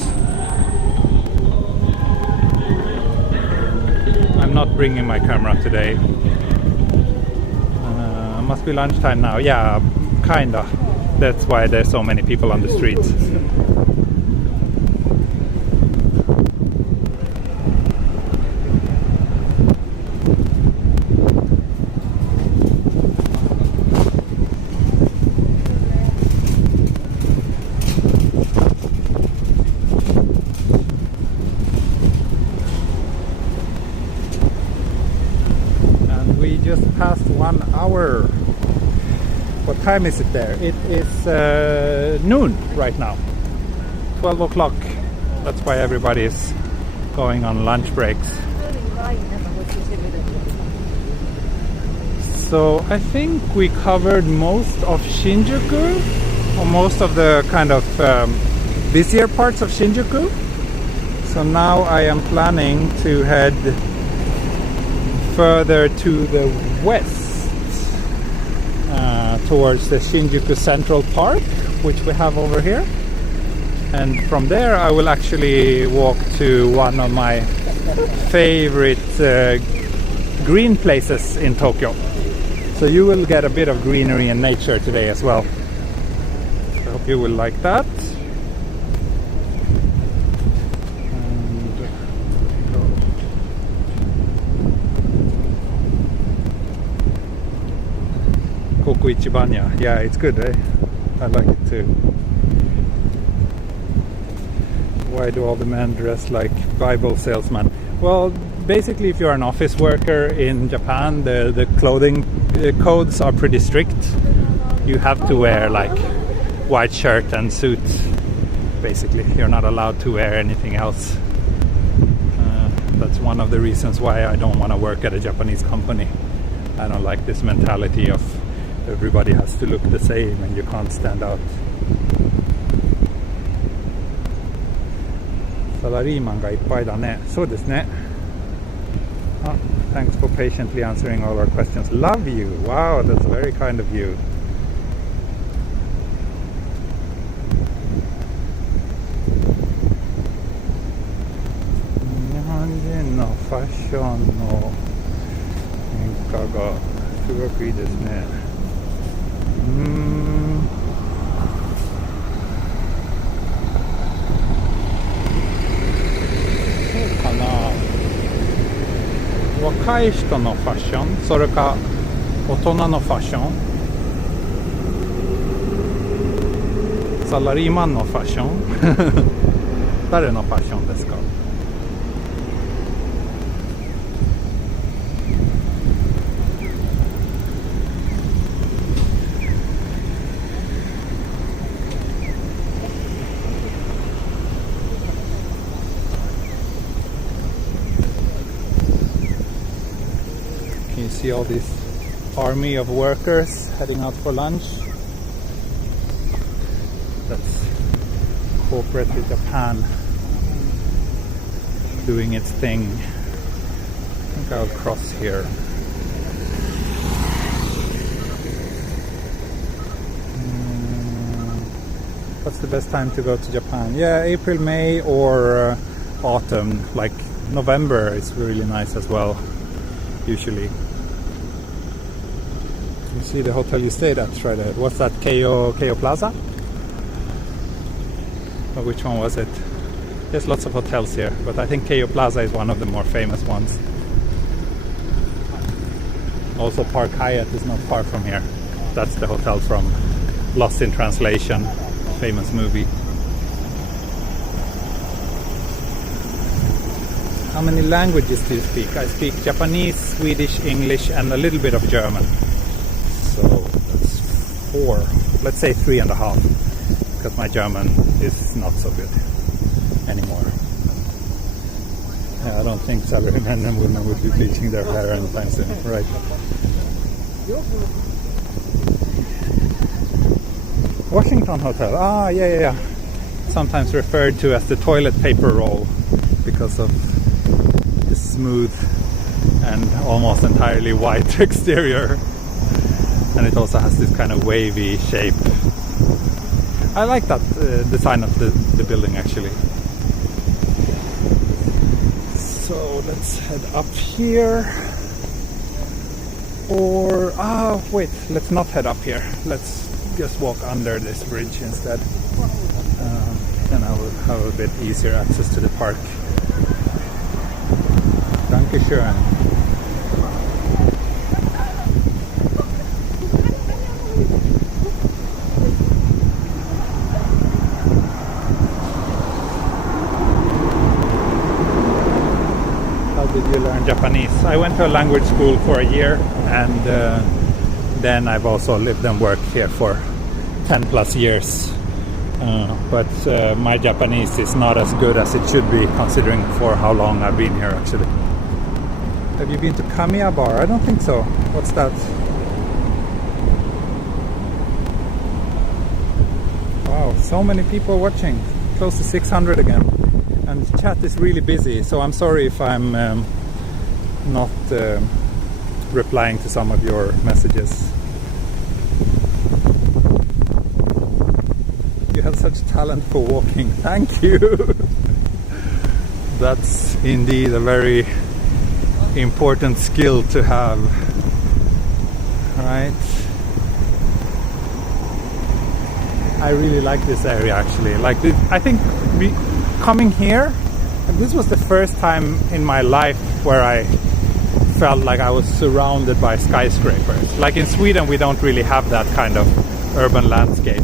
I'm not bringing my camera today. Must be lunchtime now. Yeah, kinda. That's why there's so many people on the streets. Past 1 hour. What time is it there? It is noon right now. 12 o'clock. That's why everybody is going on lunch breaks. So I think we covered most of Shinjuku, or most of the kind of busier parts of Shinjuku. So now I am planning to head further to the west towards the Shinjuku Central Park, which we have over here. And from there I will actually walk to one of my favorite green places in Tokyo. So you will get a bit of greenery and nature today as well. I hope you will like that. Koku Ichibanya. Yeah, it's good, eh? I like it too. Why do all the men dress like Bible salesmen? Well, basically if you're an office worker in Japan, the clothing codes are pretty strict. You have to wear like white shirt and suit. Basically, you're not allowed to wear anything else. That's one of the reasons why I don't want to work at a Japanese company. I don't like this mentality of everybody has to look the same and you can't stand out. Salariman ga ippai da ne. So desu ne. Thanks for patiently answering all our questions. Love you. Wow, that's very kind of you. 日本人のファッションの変化がすごくいいですね。そうかな。若い人のファッション、それか大人のファッション、サラリーマンのファッション誰のファッションですか？You see all this army of workers heading out for lunch. That's corporate Japan doing its thing. I think I'll cross here. What's the best time to go to Japan? Yeah, April, May, or autumn. Like November is really nice as well, usually. You see the hotel you stayed at right ahead. What's that, Keio Plaza? Or which one was it? There's lots of hotels here, but I think Keio Plaza is one of the more famous ones. Also Park Hyatt is not far from here. That's the hotel from Lost in Translation, famous movie. How many languages do you speak? I speak Japanese, Swedish, English, and a little bit of German. So that's 4, let's say 3.5, because my German is not so good anymore. Yeah, I don't think salary men and women would be bleaching their hair anytime soon, right? Washington Hotel, yeah. Sometimes referred to as the toilet paper roll because of the smooth and almost entirely white exterior. And it also has this kind of wavy shape. I like that design of the building actually. So let's head up here. Or, wait, let's not head up here. Let's just walk under this bridge instead. And I will have a bit easier access to the park. Dankeschön. Did you learn Japanese? I went to a language school for a year, and then I've also lived and worked here for 10 plus years. But my Japanese is not as good as it should be, considering for how long I've been here actually. Have you been to Kamiya Bar? I don't think so. What's that? Wow, so many people watching. Close to 600 again. And the chat is really busy, so I'm sorry if I'm not replying to some of your messages. You have such talent for walking. Thank you. That's indeed a very important skill to have. Right? I really like this area actually. I think coming here, this was the first time in my life where I felt like I was surrounded by skyscrapers. Like in Sweden, we don't really have that kind of urban landscape.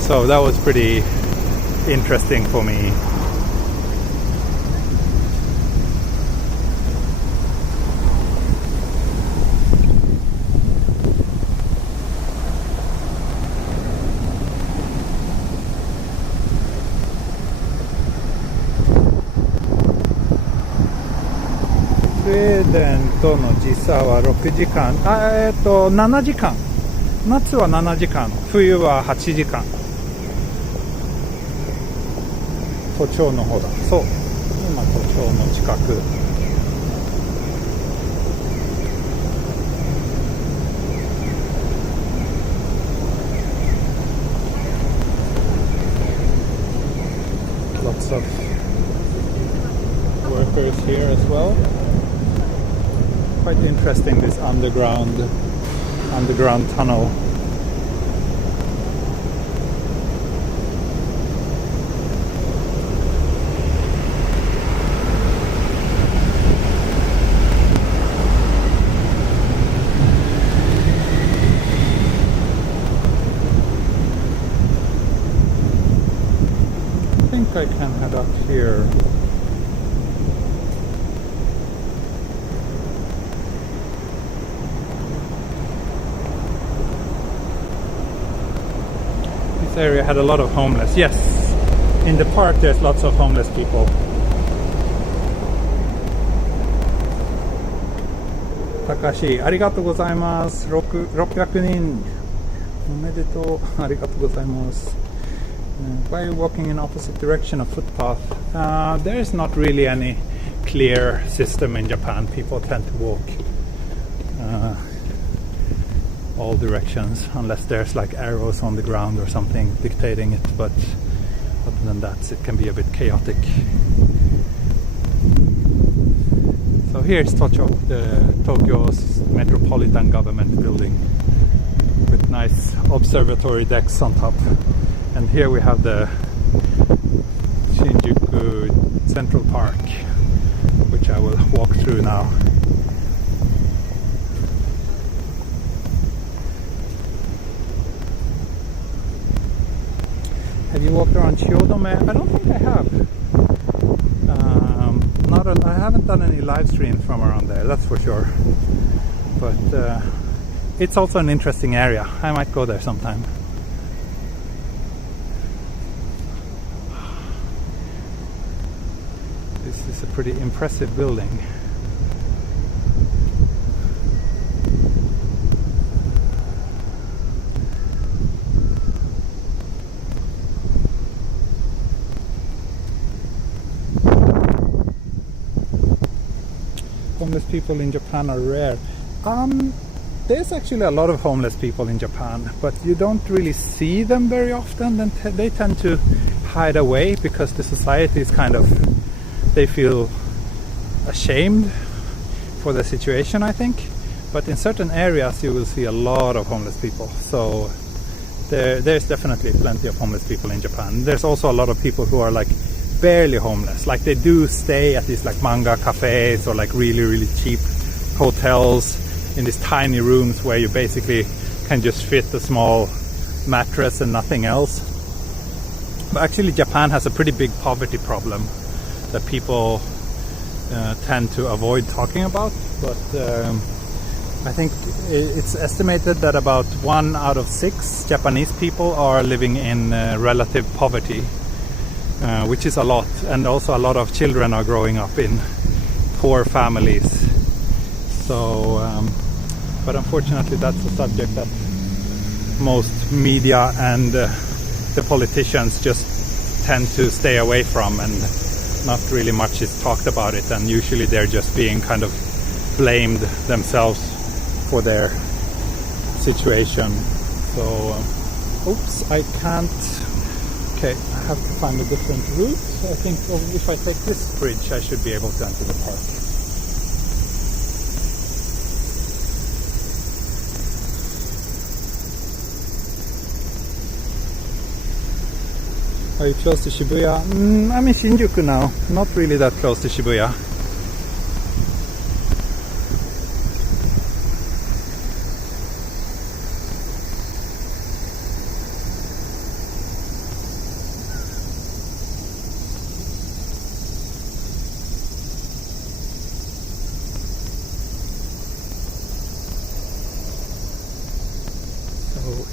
So that was pretty interesting for me.スウェーデンとの時差は6時間、7時間。夏は7時間、冬は8時間。都庁の方だ。そう。今都庁の近く。Lots of workers here as well. Quite interesting, this underground tunnel. I think I can head up here. This area had a lot of homeless. Yes, in the park there's lots of homeless people. Takashi, ありがとうございます。600人。おめでとう。ありがとうございます。Why are you walking in opposite direction of footpath? There is not really any clear system in Japan. People tend to walk all directions unless there's like arrows on the ground or something dictating it, but other than that it can be a bit chaotic. So here's Tocho, the Tokyo's metropolitan government building with nice observatory decks on top, and here we have the Shinjuku Central Park, which I will walk through now. Have you walked around Chiodome? I don't think I have. I haven't done any live streams from around there, that's for sure. But it's also an interesting area. I might go there sometime. This is a pretty impressive building. Homeless people in Japan are rare. There's actually a lot of homeless people in Japan, but you don't really see them very often. And they tend to hide away because the society is kind of, they feel ashamed for the situation, I think. But in certain areas you will see a lot of homeless people. So there's definitely plenty of homeless people in Japan. There's also a lot of people who are like barely homeless, like they do stay at these like manga cafes or like really cheap hotels in these tiny rooms where you basically can just fit a small mattress and nothing else. But actually Japan has a pretty big poverty problem that people tend to avoid talking about, but I think it's estimated that about 1 out of 6 Japanese people are living in relative poverty. Which is a lot, and also a lot of children are growing up in poor families. So, but unfortunately that's a subject that most media and the politicians just tend to stay away from, and not really much is talked about it, and usually they're just being kind of blamed themselves for their situation. So, oops, I can't. Okay, I have to find a different route. I think if I take this bridge, I should be able to enter the park. Are you close to Shibuya? I'm in Shinjuku now, not really that close to Shibuya.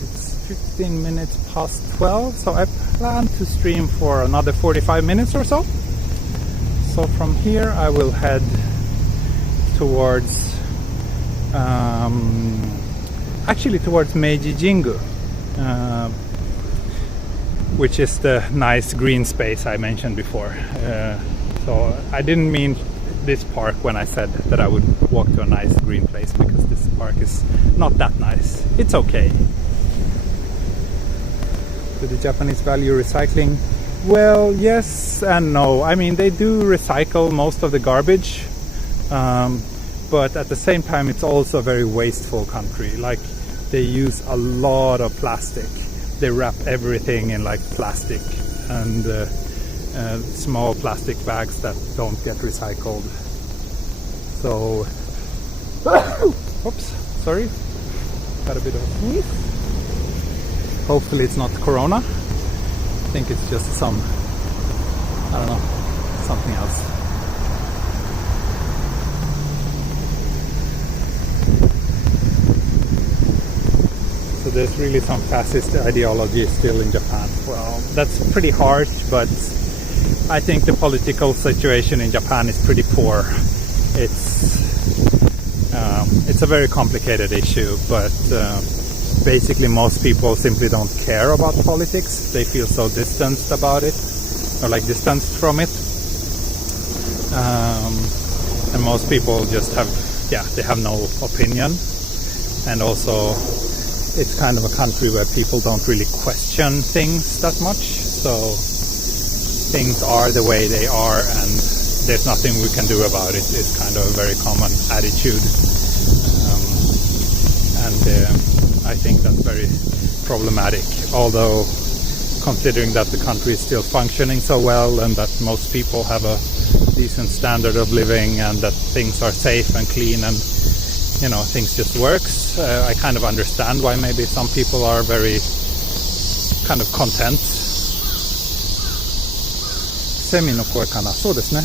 It's 15 minutes past 12, so I plan to stream for another 45 minutes or so. So from here I will head towards towards Meiji Jingu, which is the nice green space I mentioned before. So I didn't mean this park when I said that I would walk to a nice green place, because this park is not that nice. It's okay. Do the Japanese value recycling? Well, yes and no. I mean, they do recycle most of the garbage, but at the same time it's also a very wasteful country. Like, they use a lot of plastic. They wrap everything in like plastic and small plastic bags that don't get recycled. So oops, sorry, got a bit of a sneeze. Hopefully it's not corona. I think it's just some, I don't know, something else. So there's really some fascist ideology still in Japan. Well, that's pretty harsh, but I think the political situation in Japan is pretty poor. It's a very complicated issue, but basically most people simply don't care about politics. They feel so distanced about it, or like distanced from it. And most people just have, they have no opinion. And also it's kind of a country where people don't really question things that much. So things are the way they are, and there's nothing we can do about it. It's kind of a very common attitude. I think that's very problematic. Although, considering that the country is still functioning so well, and that most people have a decent standard of living, and that things are safe and clean, and things just works, I kind of understand why maybe some people are very kind of content. Semi no koi kana. そうですね。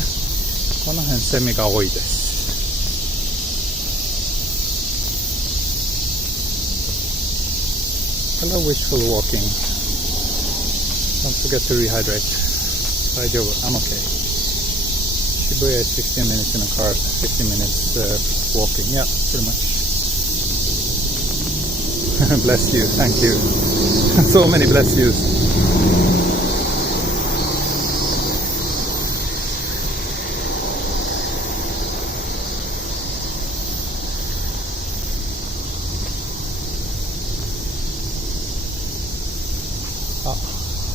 この辺セミが多いです。Hello, wishful walking. Don't forget to rehydrate. I'm okay. Shibuya is 15 minutes in a car, 15 minutes walking. Yeah, pretty much. Bless you, thank you. So many bless yous.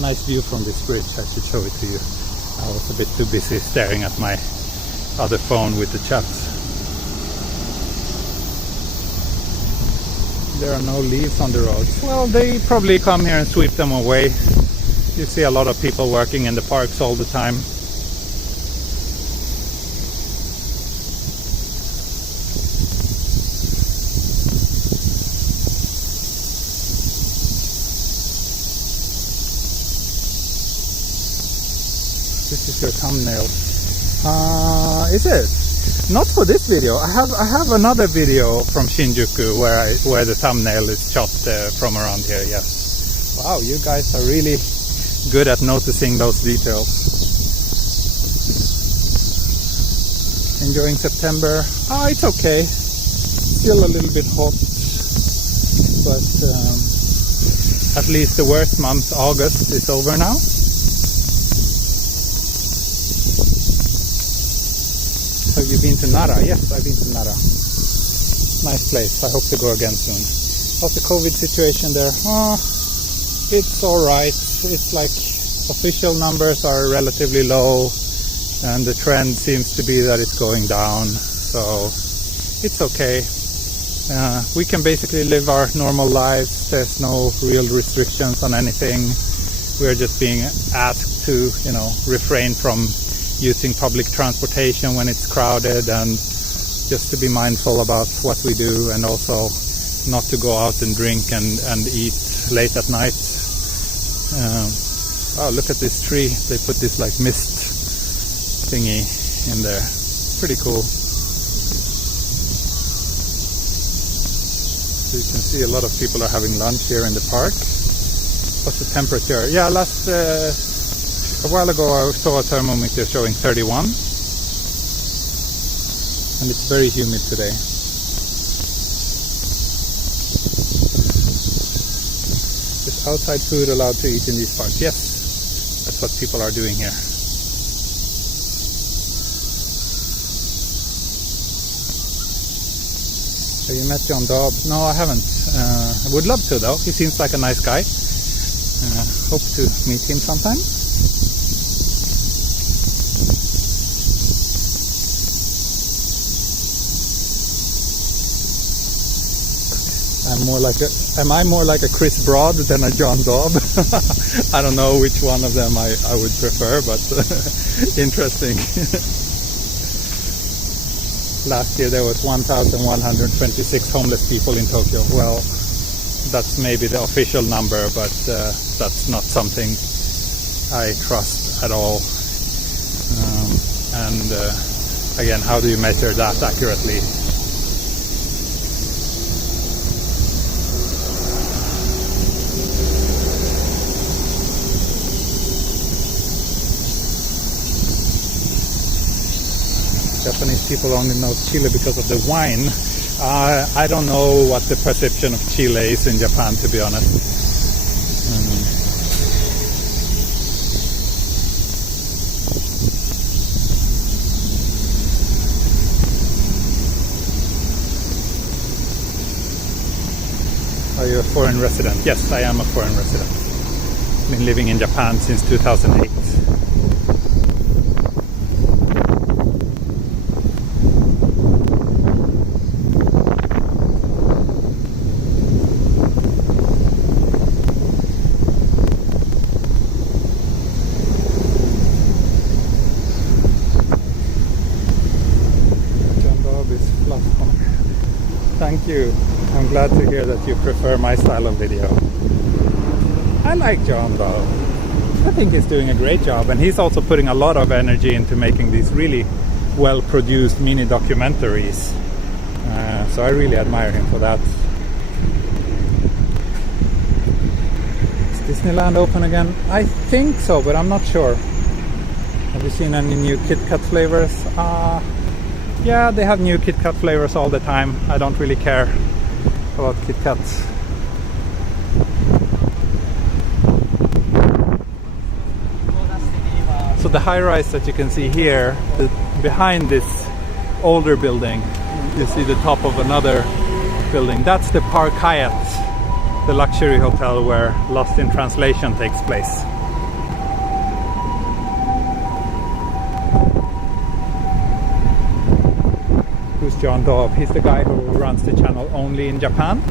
Nice view from this bridge. I should show it to you. I was a bit too busy staring at my other phone with the chat. There are no leaves on the roads. Well, they probably come here and sweep them away. You see a lot of people working in the parks all the time. This is your thumbnail. Is it? Not for this video. I have another video from Shinjuku where the thumbnail is chopped from around here. Yes. Wow, you guys are really good at noticing those details. Enjoying September? It's okay. Still a little bit hot, but at least the worst month, August, is over now. Have you been to Nara? Yes, I've been to Nara. nice place. I hope to go again soon. How's the COVID situation there? It's alright. It's like official numbers are relatively low, and the trend seems to be that it's going down, so it's okay. We can basically live our normal lives. There's no real restrictions on anything. We're just being asked to, refrain from using public transportation when it's crowded, and just to be mindful about what we do, and also not to go out and drink and eat late at night. Oh, look at this tree. They put this like mist thingy in there. Pretty cool. So you can see a lot of people are having lunch here in the park. What's the temperature? Yeah, a while ago I saw a thermometer showing 31. And it's very humid today. Is outside food allowed to eat in these parks? Yes, that's what people are doing here. Have you met John Daub? No, I haven't. I would love to though. He seems like a nice guy. Hope to meet him sometime. Am I more like a Chris Broad than a John Daub? I don't know which one of them I would prefer, but interesting. Last year there was 1,126 homeless people in Tokyo. Well, that's maybe the official number, but that's not something I trust at all. Again, how do you measure that accurately? Japanese people only know Chile because of the wine. I don't know what the perception of Chile is in Japan, to be honest. Are you a foreign resident? Yes, I am a foreign resident. Been living in Japan since 2008. Thank you. I'm glad to hear that you prefer my style of video. I like John though. I think he's doing a great job, and he's also putting a lot of energy into making these really well-produced mini documentaries. So I really admire him for that. Is Disneyland open again? I think so, but I'm not sure. Have you seen any new Kit Kat flavors? Yeah, they have new Kit Kat flavors all the time. I don't really care about Kit Kats. So the high-rise that you can see here, behind this older building, you see the top of another building. That's the Park Hyatt, the luxury hotel where Lost in Translation takes place. John Daub. He's the guy who runs the channel only in Japan.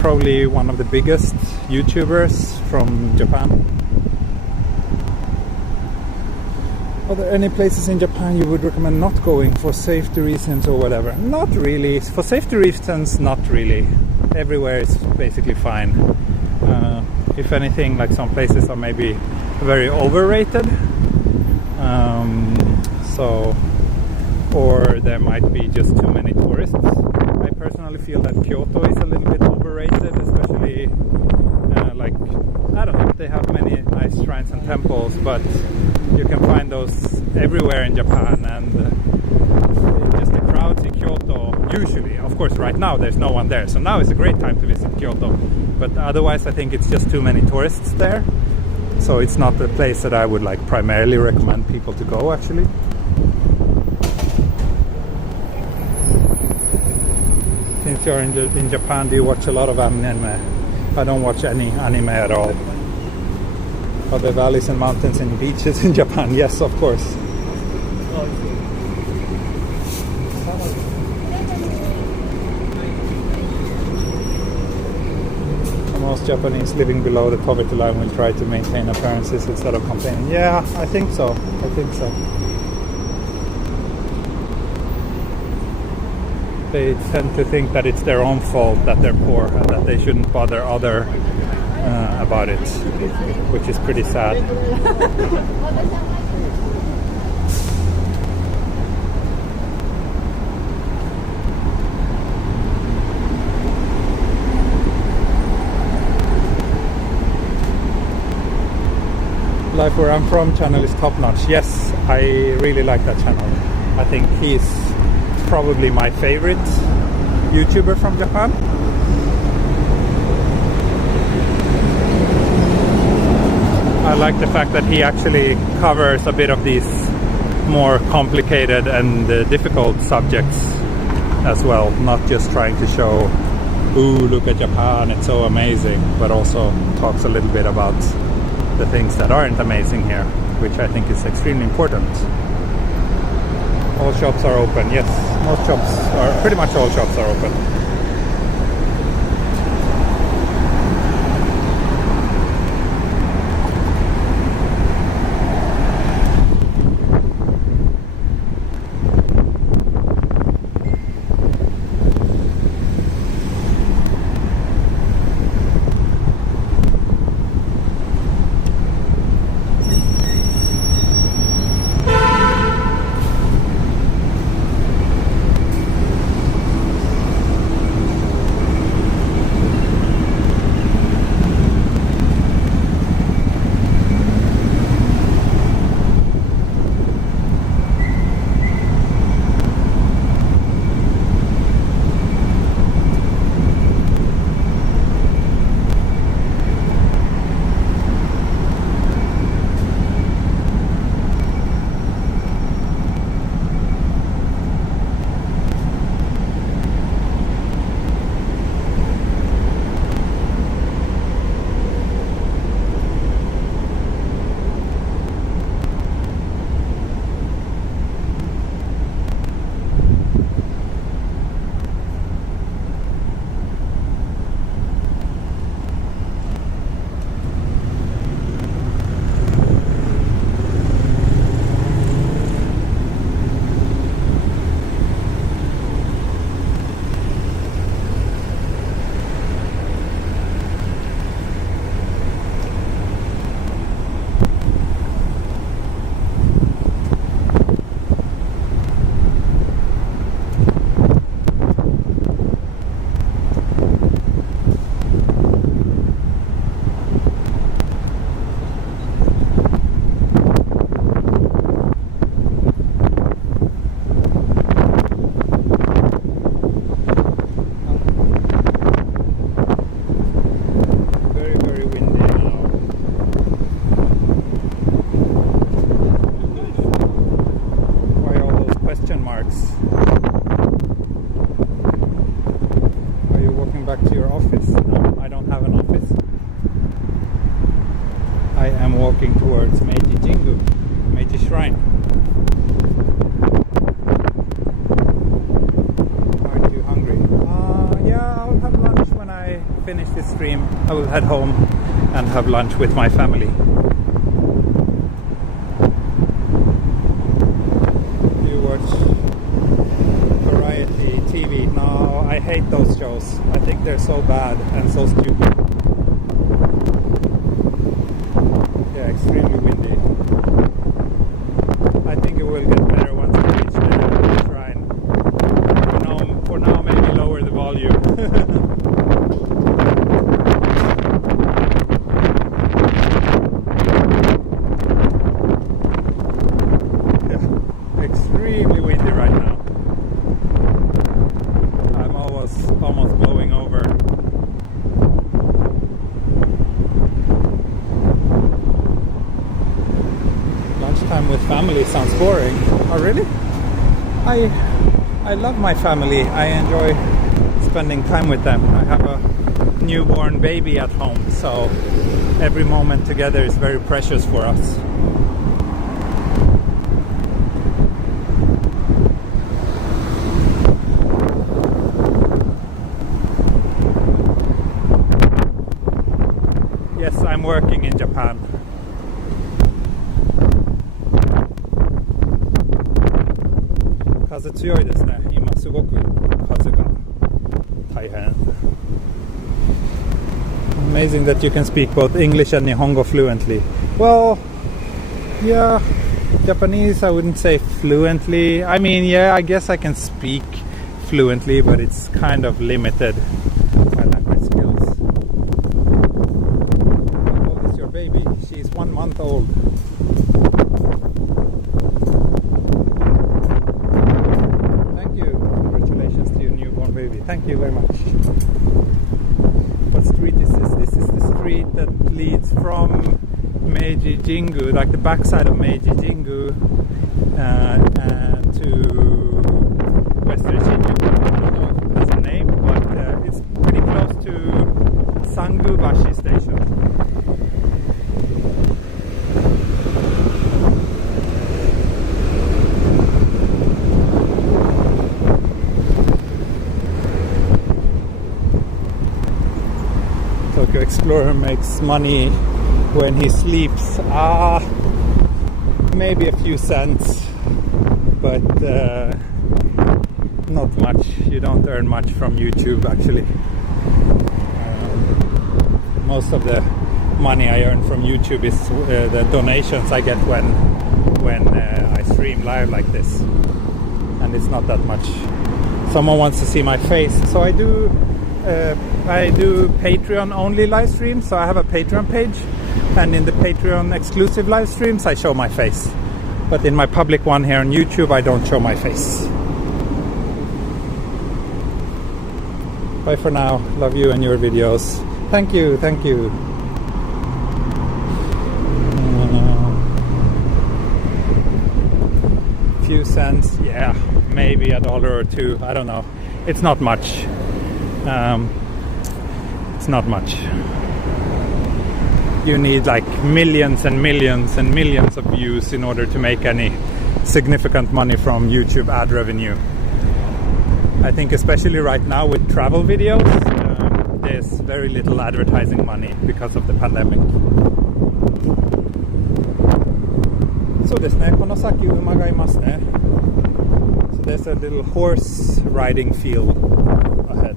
Probably one of the biggest YouTubers from Japan. Are there any places in Japan you would recommend not going for safety reasons or whatever? Not really. For safety reasons, not really. Everywhere is basically fine. If anything, like some places are maybe very overrated. Or there might be just too many tourists. I personally feel that Kyoto is a little bit overrated, especially I don't know, they have many nice shrines and temples, but you can find those everywhere in Japan, and just the crowds in Kyoto, usually, of course right now there's no one there, so now is a great time to visit Kyoto, but otherwise I think it's just too many tourists there, so it's not a place that I would primarily recommend people to go actually. since you're in Japan, do you watch a lot of anime? I don't watch any anime at all. Are there valleys and mountains and beaches in Japan? Yes, of course. Most Japanese living below the poverty line will try to maintain appearances instead of complaining. Yeah, I think so. They tend to think that it's their own fault that they're poor and that they shouldn't bother other about it, which is pretty sad. Life Where I'm From channel is top notch. Yes, I really like that channel. I think he's probably my favorite YouTuber from Japan. I like the fact that he actually covers a bit of these more complicated and difficult subjects as well, not just trying to show, ooh, look at Japan, it's so amazing, but also talks a little bit about the things that aren't amazing here, which I think is extremely important. All shops are open. Yes, most shops are, pretty much all shops are open. Walking towards Meiji Jingu, Meiji Shrine. Aren't you hungry? Yeah, I'll have lunch when I finish this stream. I will head home and have lunch with my family. Do you watch variety TV? No, I hate those shows. I think they're so bad and so stupid. Extremely windy. I think it will get better once we reach the shrine. For now, maybe lower the volume. Yeah, extremely windy right now. I'm almost blowing over. Time with family sounds boring. Oh really? I love my family. I enjoy spending time with them. I have a newborn baby at home, so every moment together is very precious for us. Yes, I'm working in Japan. Kaze tsuyoi desu ne. Ima sugoku kaze ga taihen. Amazing that you can speak both English and Nihongo fluently. Well, yeah, Japanese I wouldn't say fluently. I mean, yeah, I guess I can speak fluently, but it's kind of limited, my language skills. How old is your baby? She's 1 month old. Thank you. Congratulations to your newborn baby. Thank you very much. What street is this? This is the street that leads from Meiji Jingu, like the backside of Meiji Jingu, to Western Shinjuku. I don't know if it has a name, but it's pretty close to Shinjuku Station. Tokyo Explorer makes money when he sleeps. Maybe a few cents, but not much. You don't earn much from YouTube, actually. Most of the money I earn from YouTube is the donations I get when I stream live like this, and it's not that much. Someone wants to see my face, so I do Patreon only live streams. So I have a Patreon page, and in the Patreon exclusive live streams I show my face, but in my public one here on YouTube I don't show my face. Bye for now. Love you and your videos. Thank you. Few cents, yeah, maybe $1 or $2. I don't know. It's not much. It's not much. You need like millions and millions and millions of views in order to make any significant money from YouTube ad revenue. I think especially right now with travel videos, there's very little advertising money because of the pandemic. So desu ne, kono saki uma ga imasu ne. So there's a little horse riding field ahead.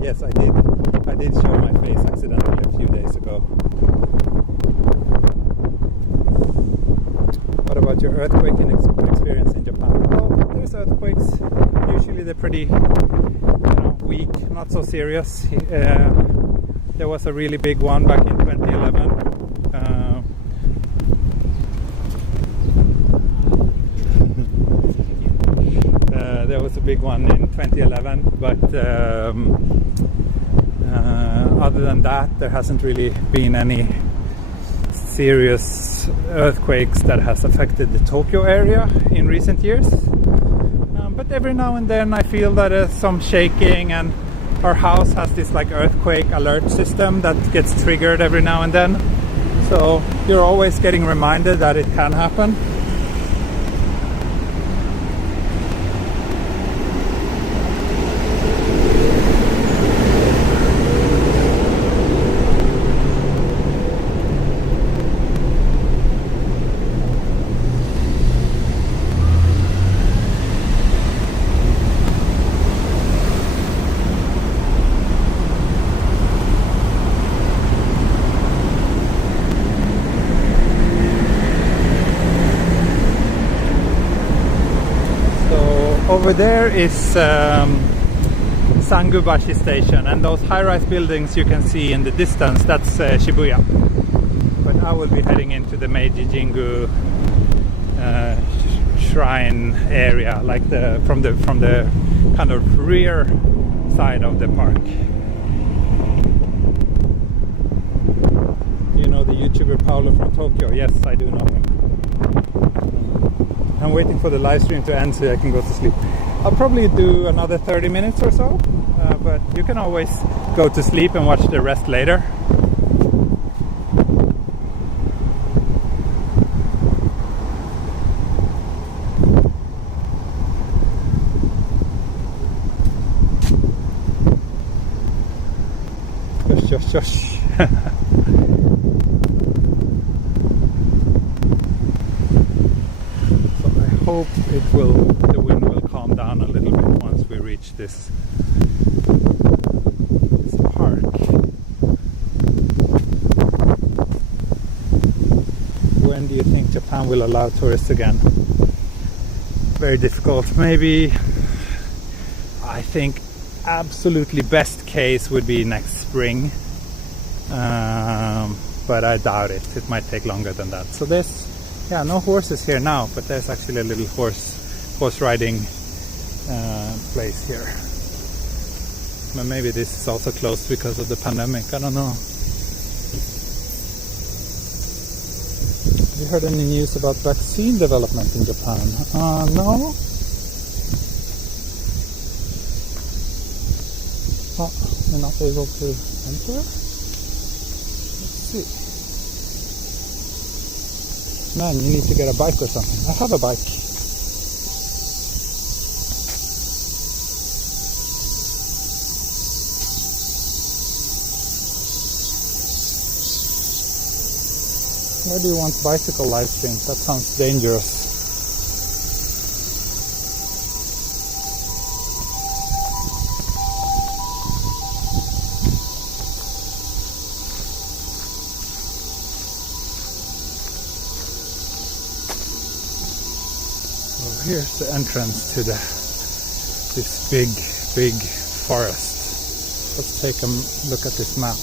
Yes, I did show my face accidentally a few days ago. What about your earthquake experience in Japan? Well, there's earthquakes. Usually they're pretty weak, not so serious. There was a really big one back in 2011. There was a big one in 2011, but other than that, there hasn't really been any serious earthquakes that has affected the Tokyo area in recent years. But every now and then I feel that there's some shaking, and our house has this like earthquake alert system that gets triggered every now and then. So you're always getting reminded that it can happen. Over there is Shinjuku Station, and those high-rise buildings you can see in the distance, that's Shibuya. But I will be heading into the Meiji Jingu shrine area, like from the kind of rear side of the park. You know the YouTuber Paolo from Tokyo? Yes, I do know him. I'm waiting for the live stream to end so I can go to sleep. I'll probably do another 30 minutes or so, but you can always go to sleep and watch the rest later. Shush. So I hope the wind will calm down a little bit once we reach this park. When do you think Japan will allow tourists again? Very difficult. Maybe, I think absolutely best case would be next spring. But I doubt it. It might take longer than that. So there's, no horses here now, but there's actually a little horse riding place here. But maybe this is also closed because of the pandemic. I don't know. Have you heard any news about vaccine development in Japan? No. Oh, we're not able to enter. See. Man, you need to get a bike or something. I have a bike. Why do you want bicycle live stream? That sounds dangerous. Here's the entrance to this big forest. Let's take a look at this map.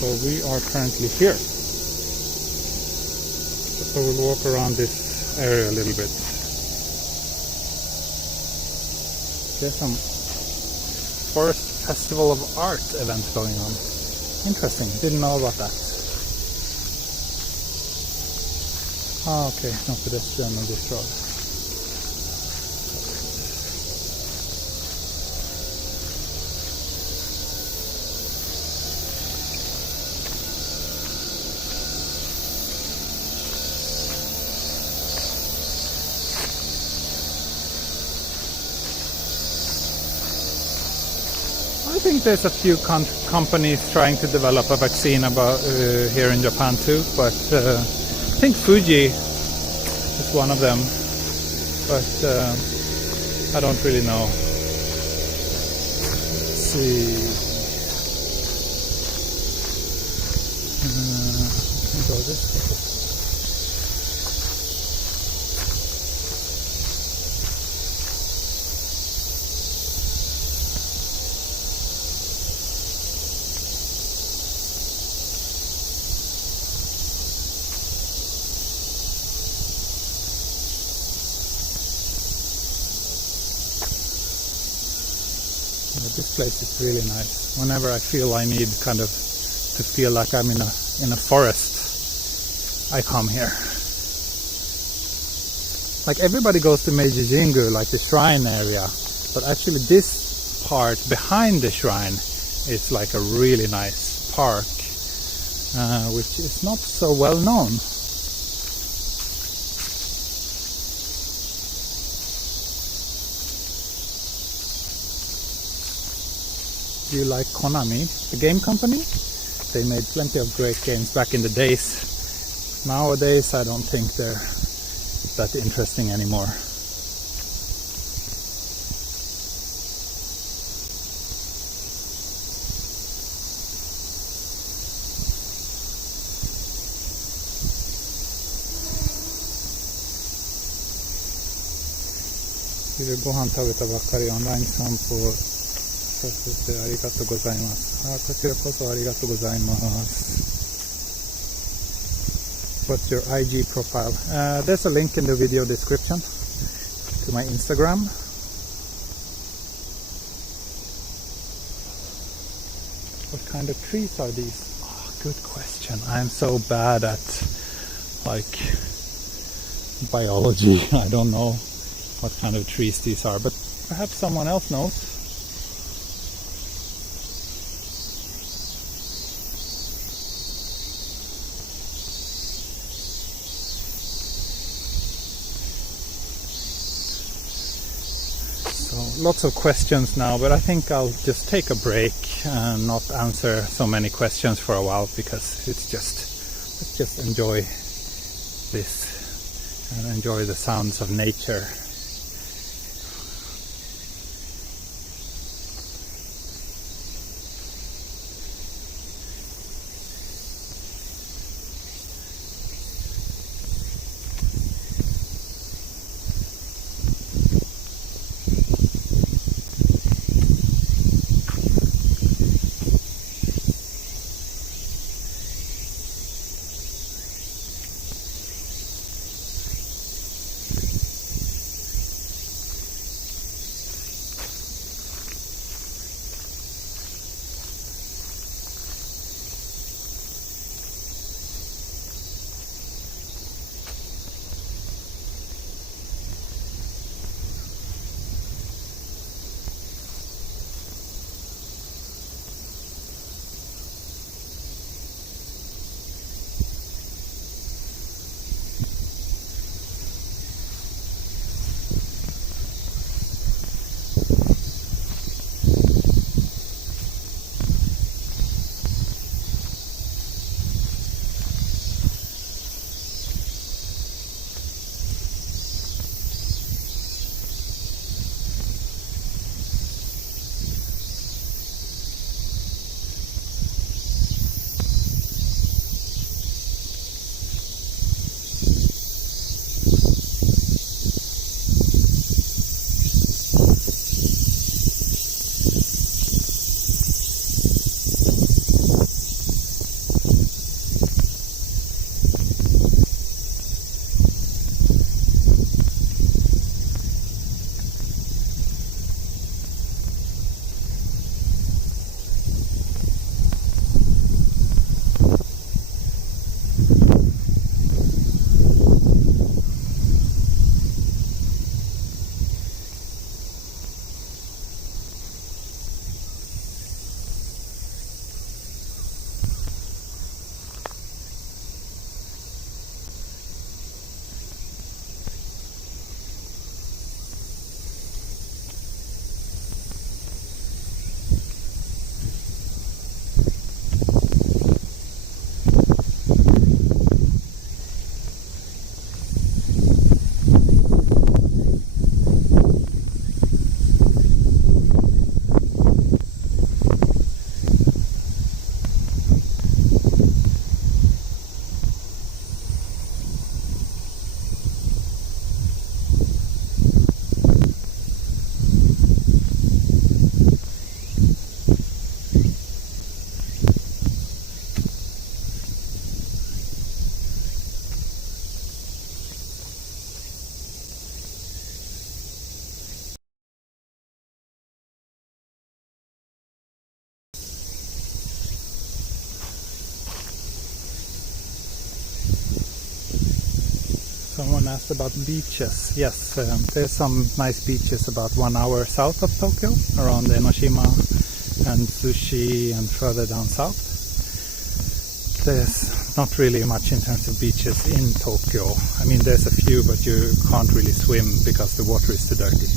So we are currently here. So we'll walk around this area a little bit. There's some Forest Festival of Art event going on. Interesting, didn't know about that. Okay, no pedestrian on this road. I think there's a few companies trying to develop a vaccine about here in Japan too, but I think Fuji is one of them, but I don't really know. Let's see. I can go this way. This place is really nice. Whenever I feel I need kind of to feel like I'm in a forest, I come here. Like everybody goes to Meiji Jingu, like the shrine area, but actually this part behind the shrine is like a really nice park, which is not so well known. Do you like Konami, the game company? They made plenty of great games back in the days. Nowadays I don't think they're that interesting anymore. Here, ご飯食べたばっかりオンライン散歩させてありがとうございます。こちらこそありがとうございます。What's your IG profile? There's a link in the video description to my Instagram. What kind of trees are these? Oh, Good question. I'm so bad at like biology. I don't know what kind of trees these are, but perhaps someone else knows. So lots of questions now, but I think I'll just take a break and not answer so many questions for a while, because let's just enjoy this and enjoy the sounds of nature. Someone asked about beaches. Yes, there's some nice beaches about 1 hour south of Tokyo, around Enoshima and Tsushi and further down south. There's not really much in terms of beaches in Tokyo. I mean, there's a few, but you can't really swim because the water is too dirty.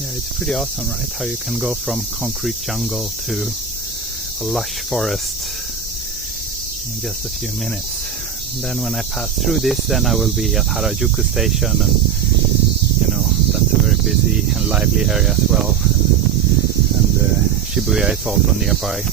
Yeah, it's pretty awesome, right? How you can go from concrete jungle to a lush forest in just a few minutes. And then when I pass through this, then I will be at Harajuku Station, and that's a very busy and lively area as well. And Shibuya is also nearby.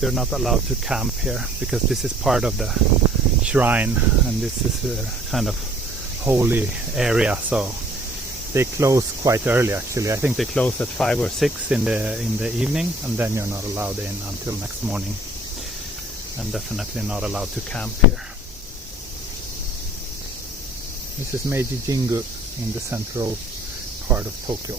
They're not allowed to camp here because this is part of the shrine, and this is a kind of holy area, so they close quite early actually. I think they close at 5 or 6 in the evening, and then you're not allowed in until next morning, and definitely not allowed to camp here. This is Meiji Jingu in the central part of Tokyo.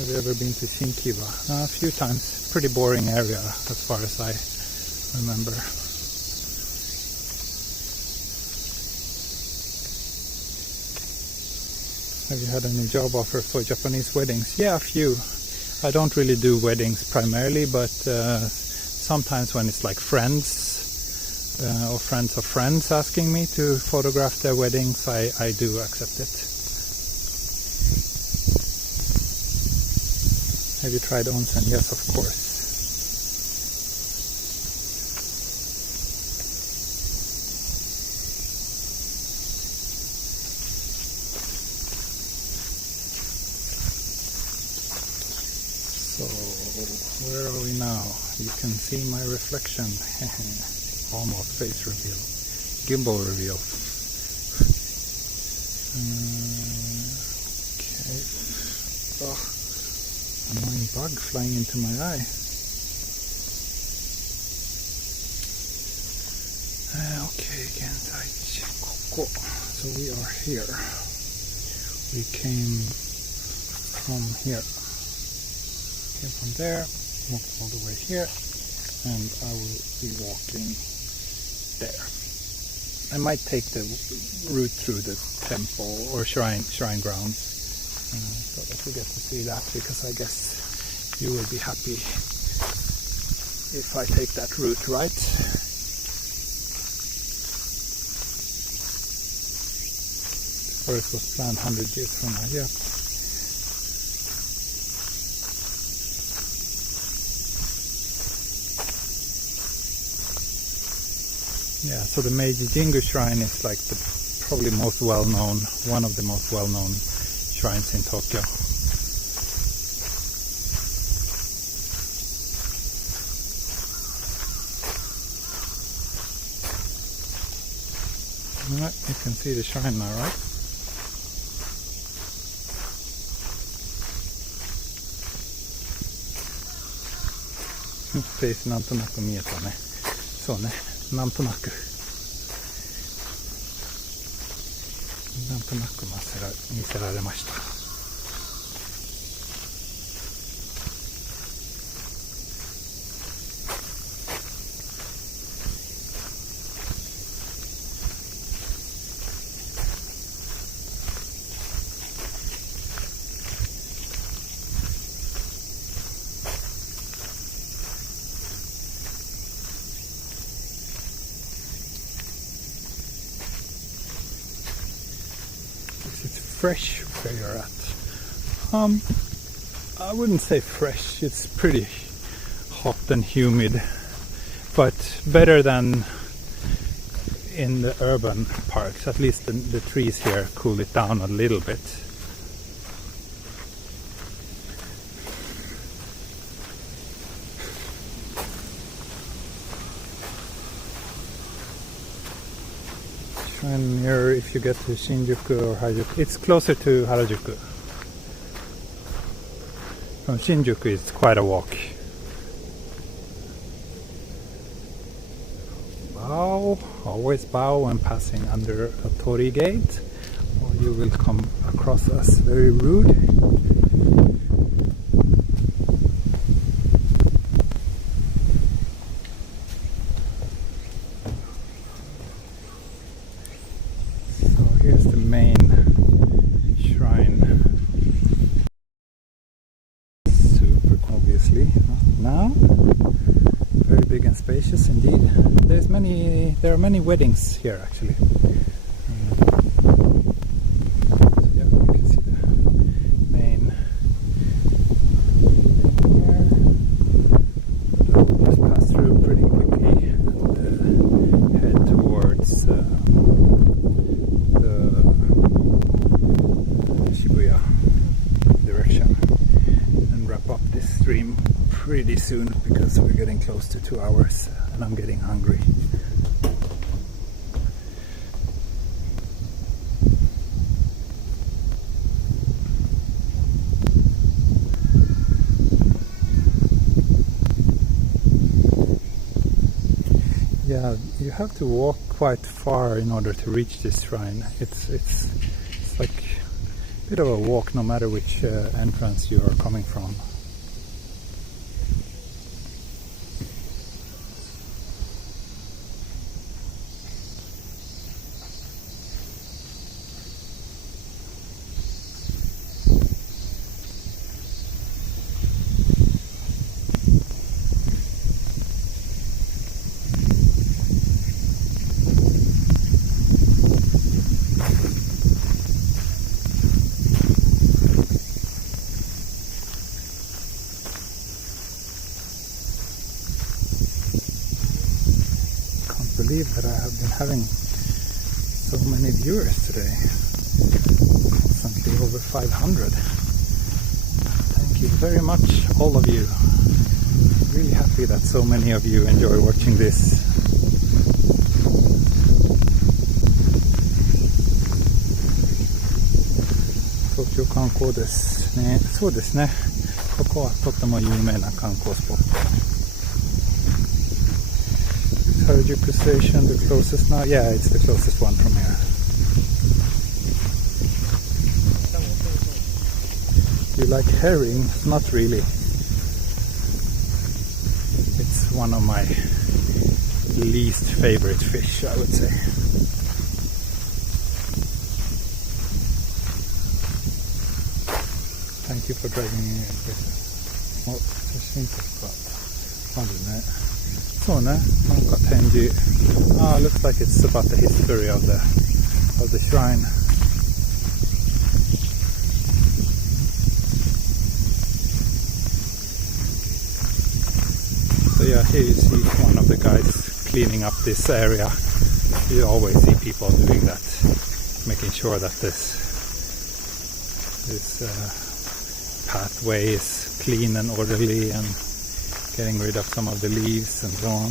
Have you ever been to Shinkiba? A few times. Pretty boring area as far as I remember. Have you had any job offers for Japanese weddings? Yeah, a few. I don't really do weddings primarily, but sometimes when it's like friends or friends of friends asking me to photograph their weddings, I do accept it. Have you tried onsen? Yes, of course. So, where are we now? You can see my reflection. Almost face reveal. Gimbal reveal. Okay. Oh. Annoying bug flying into my eye. Okay, Genzai Koko. So we are here. We came from here. Came from there, walked all the way here, and I will be walking there. I might take the route through the temple or shrine grounds. So that you get to see that, because I guess you will be happy if I take that route, right? The forest was planned 100 years from now, yeah. Yeah, so the Meiji Jingu shrine is like the probably most well-known, one of the most well-known shrines in Tokyo. Alright, you can see the shrine now, right? Face なんとなく見えたね。そうね、なんとなく見せられました。Fresh where you're at. I wouldn't say fresh, it's pretty hot and humid, but better than in the urban parks. At least the trees here cool it down a little bit. And here, if you get to Shinjuku or Harajuku, it's closer to Harajuku. From Shinjuku it's quite a walk. bow, always bow when passing under a torii gate, or you will come across as very rude. So here's the main shrine. Super obviously not now. Very big and spacious indeed. There are many weddings here actually. So yeah, you can see the main building here. But I'll just pass through pretty quickly and head towards the Shibuya direction and wrap up this stream pretty soon, because we're getting close to 2 hours and I'm getting hungry. Yeah, you have to walk quite far in order to reach this shrine. It's like a bit of a walk no matter which entrance you are coming from. Believe that I have been having so many viewers today, constantly over 500. Thank you very much, all of you. I'm really happy that so many of you enjoy watching this. 東京観光ですね。そうですね。ここはとっても有名な観光スポット。Harajuku Station, the closest now? Yeah, it's the closest one from here. Do you like herring? Not really. It's one of my least favorite fish, I would say. Thank you for driving me. Oh, 写真とかあるね。そうね、なんか展示。Looks like it's about the history of the shrine. So yeah, here you see one of the guys cleaning up this area. You always see people doing that, making sure that this pathway is clean and orderly, and getting rid of some of the leaves and so on.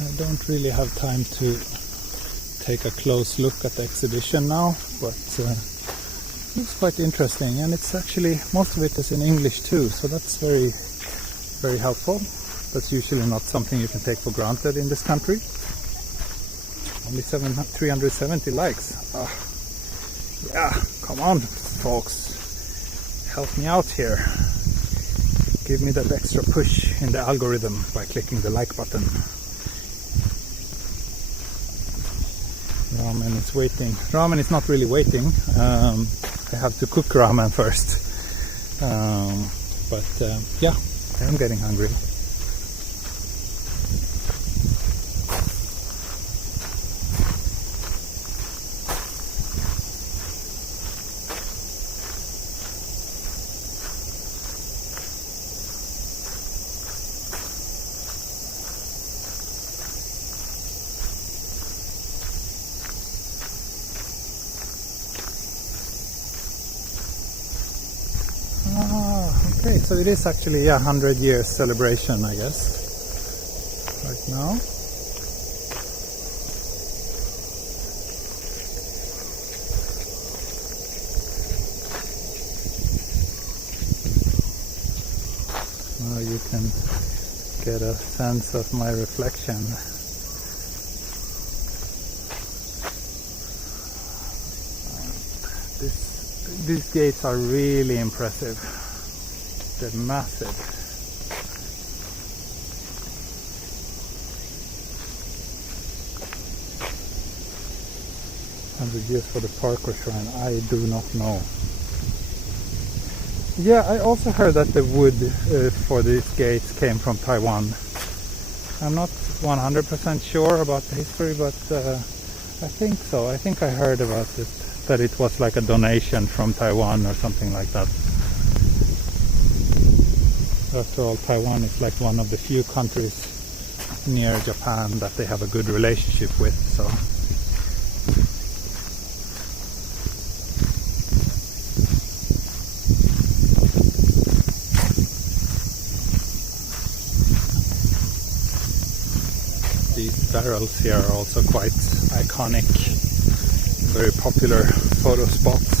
I don't really have time to take a close look at the exhibition now, but it's quite interesting, and it's actually, most of it is in English too, so that's very, very helpful. That's usually not something you can take for granted in this country. Only 370 likes. Yeah, come on, folks. Help me out here. Give me that extra push in the algorithm by clicking the like button. Ramen is waiting. Ramen is not really waiting. I have to cook ramen first. Yeah, I am getting hungry. Okay, so it is actually a 100 years celebration, I guess, right now. Now you can get a sense of my reflection. These gates are really impressive. They're massive. $100 for the parkour shrine, I do not know. Yeah, I also heard that the wood for these gates came from Taiwan. I'm not 100% sure about the history, but I think so. I think I heard about it, that it was like a donation from Taiwan or something like that. After all, Taiwan is like one of the few countries near Japan that they have a good relationship with, so. These barrels here are also quite iconic, very popular photo spots.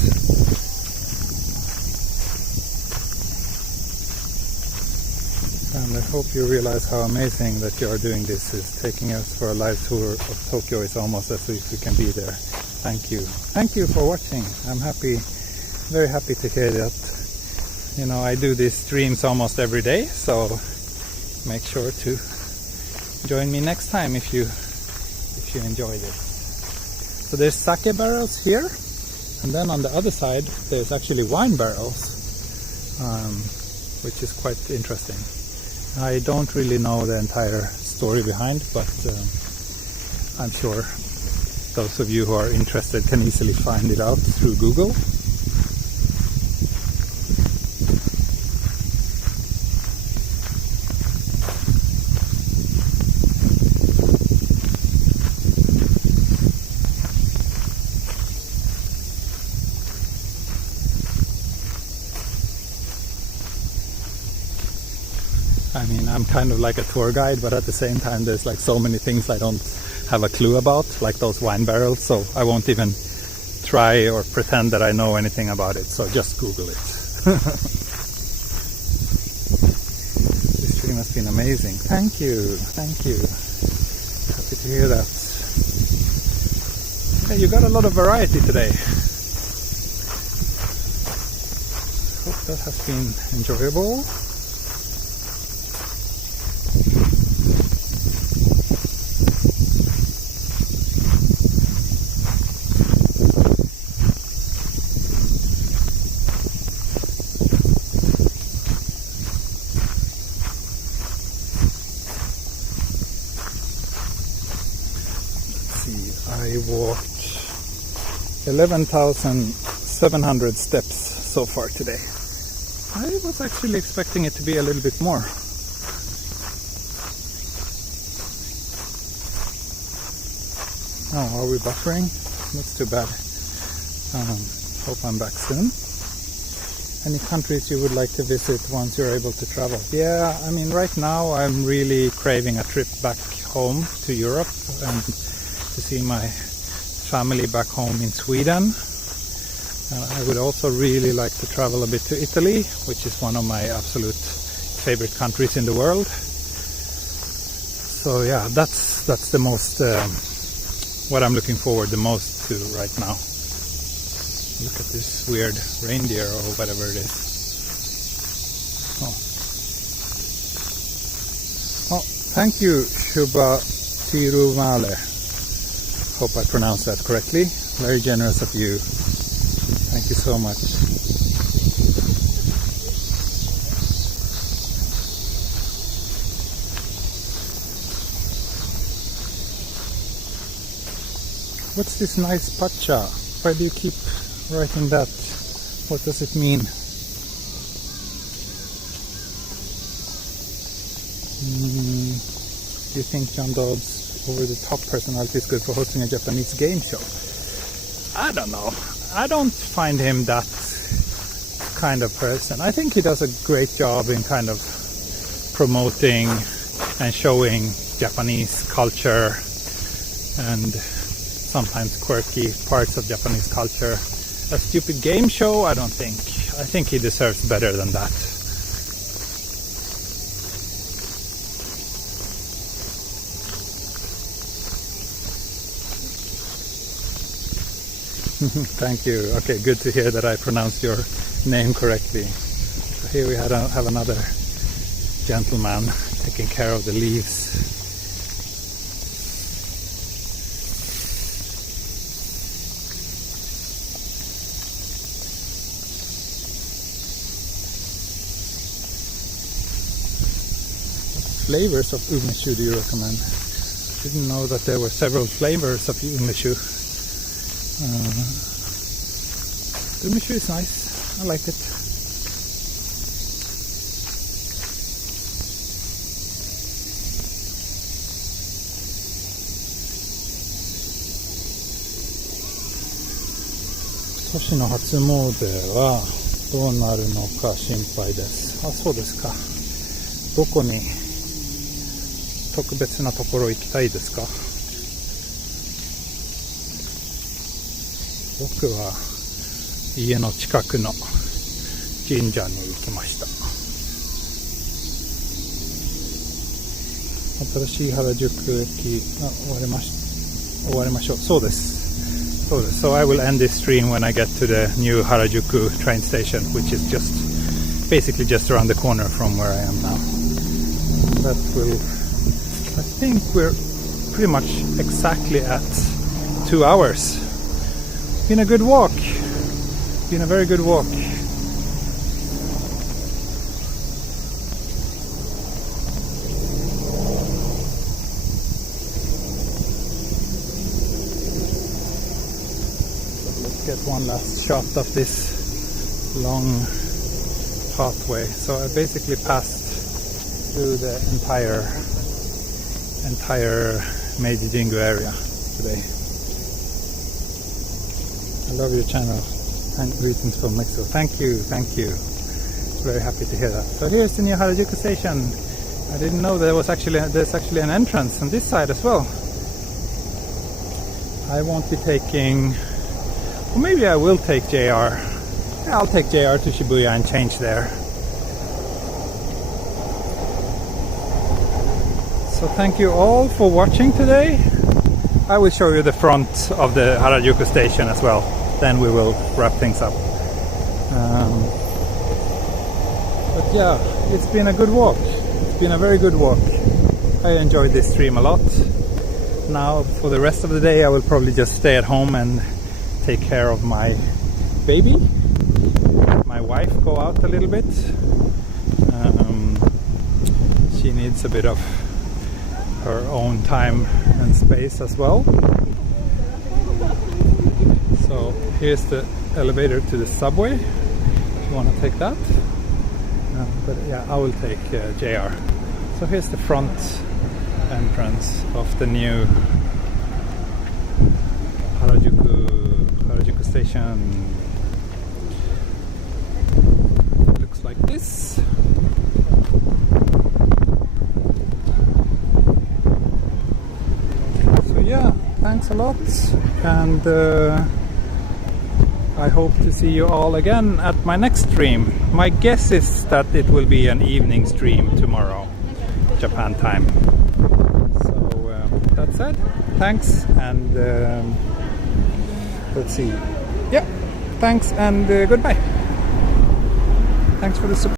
And I hope you realize how amazing that you are doing this. Is taking us for a live tour of Tokyo is almost as if we can be there. Thank you. Thank you for watching. I'm happy, very happy to hear that. You know, I do these streams almost every day, so make sure to join me next time if you enjoy this. So there's sake barrels here, and then on the other side there's actually wine barrels, which is quite interesting. I don't really know the entire story behind, but I'm sure those of you who are interested can easily find it out through Google. I mean, I'm kind of like a tour guide, but at the same time there's like so many things I don't have a clue about, like those wine barrels, so I won't even try or pretend that I know anything about it, so just Google it. This stream has been amazing. Thank you, thank you. Happy to hear that. Yeah, you got a lot of variety today. Hope that has been enjoyable. I walked 11,700 steps so far today. I was actually expecting it to be a little bit more. Oh, are we buffering? That's too bad. Hope I'm back soon. Any countries you would like to visit once you're able to travel? Yeah, I mean, right now I'm really craving a trip back home to Europe and to see my family back home in Sweden. I would also really like to travel a bit to Italy, which is one of my absolute favorite countries in the world. So yeah, that's the most what I'm looking forward the most to right now. Look at this weird reindeer or whatever it is. Oh, thank you, Shubha Tirumale. Hope I pronounced that correctly. Very generous of you. Thank you so much. What's this nice pacha? Why do you keep writing that? What does it mean? Do you think John Dodd's over-the-top personality is good for hosting a Japanese game show? I don't know. I don't find him that kind of person. I think he does a great job in kind of promoting and showing Japanese culture and sometimes quirky parts of Japanese culture. A stupid game show? I don't think. I think he deserves better than that. Thank you. Okay, good to hear that I pronounced your name correctly. So here we have another gentleman taking care of the leaves. What flavors of umeshu do you recommend? Didn't know that there were several flavors of umeshu. Umeshu is nice. I like it. Toshi no Hatsumode waどうなるのか心配です。あ、そうですか。どこに特別なところ行きたいですか？僕は家の近くの神社に行きました。新しい原宿駅終わりましょう。そうです。So I will end this stream when I get to the new Harajuku train station, which is basically just around the corner from where I am now. That will, I think we're pretty much exactly at 2 hours. Been a good walk. Been a very good walk. Get one last shot of this long pathway. So I basically passed through the entire Meiji Jingu area today. I love your channel. And greetings from Mexico. Thank you. Very happy to hear that. So here's the new Harajuku Station. I didn't know there's actually an entrance on this side as well. I won't be taking. Or maybe I will take JR. Yeah, I'll take JR to Shibuya and change there. So thank you all for watching today. I will show you the front of the Harajuku station as well. Then we will wrap things up. But yeah, it's been a good walk. It's been a very good walk. I enjoyed this stream a lot. Now for the rest of the day I will probably just stay at home and take care of my baby. My wife go out a little bit. She needs a bit of her own time and space as well. So here's the elevator to the subway. If you want to take that. But yeah, I will take JR. So here's the front entrance of the new Harajuku Station. It looks like this. So yeah, thanks a lot, and I hope to see you all again at my next stream. My guess is that it will be an evening stream tomorrow, Japan time. So that said, thanks, and let's see. Yeah, thanks and goodbye. Thanks for the support.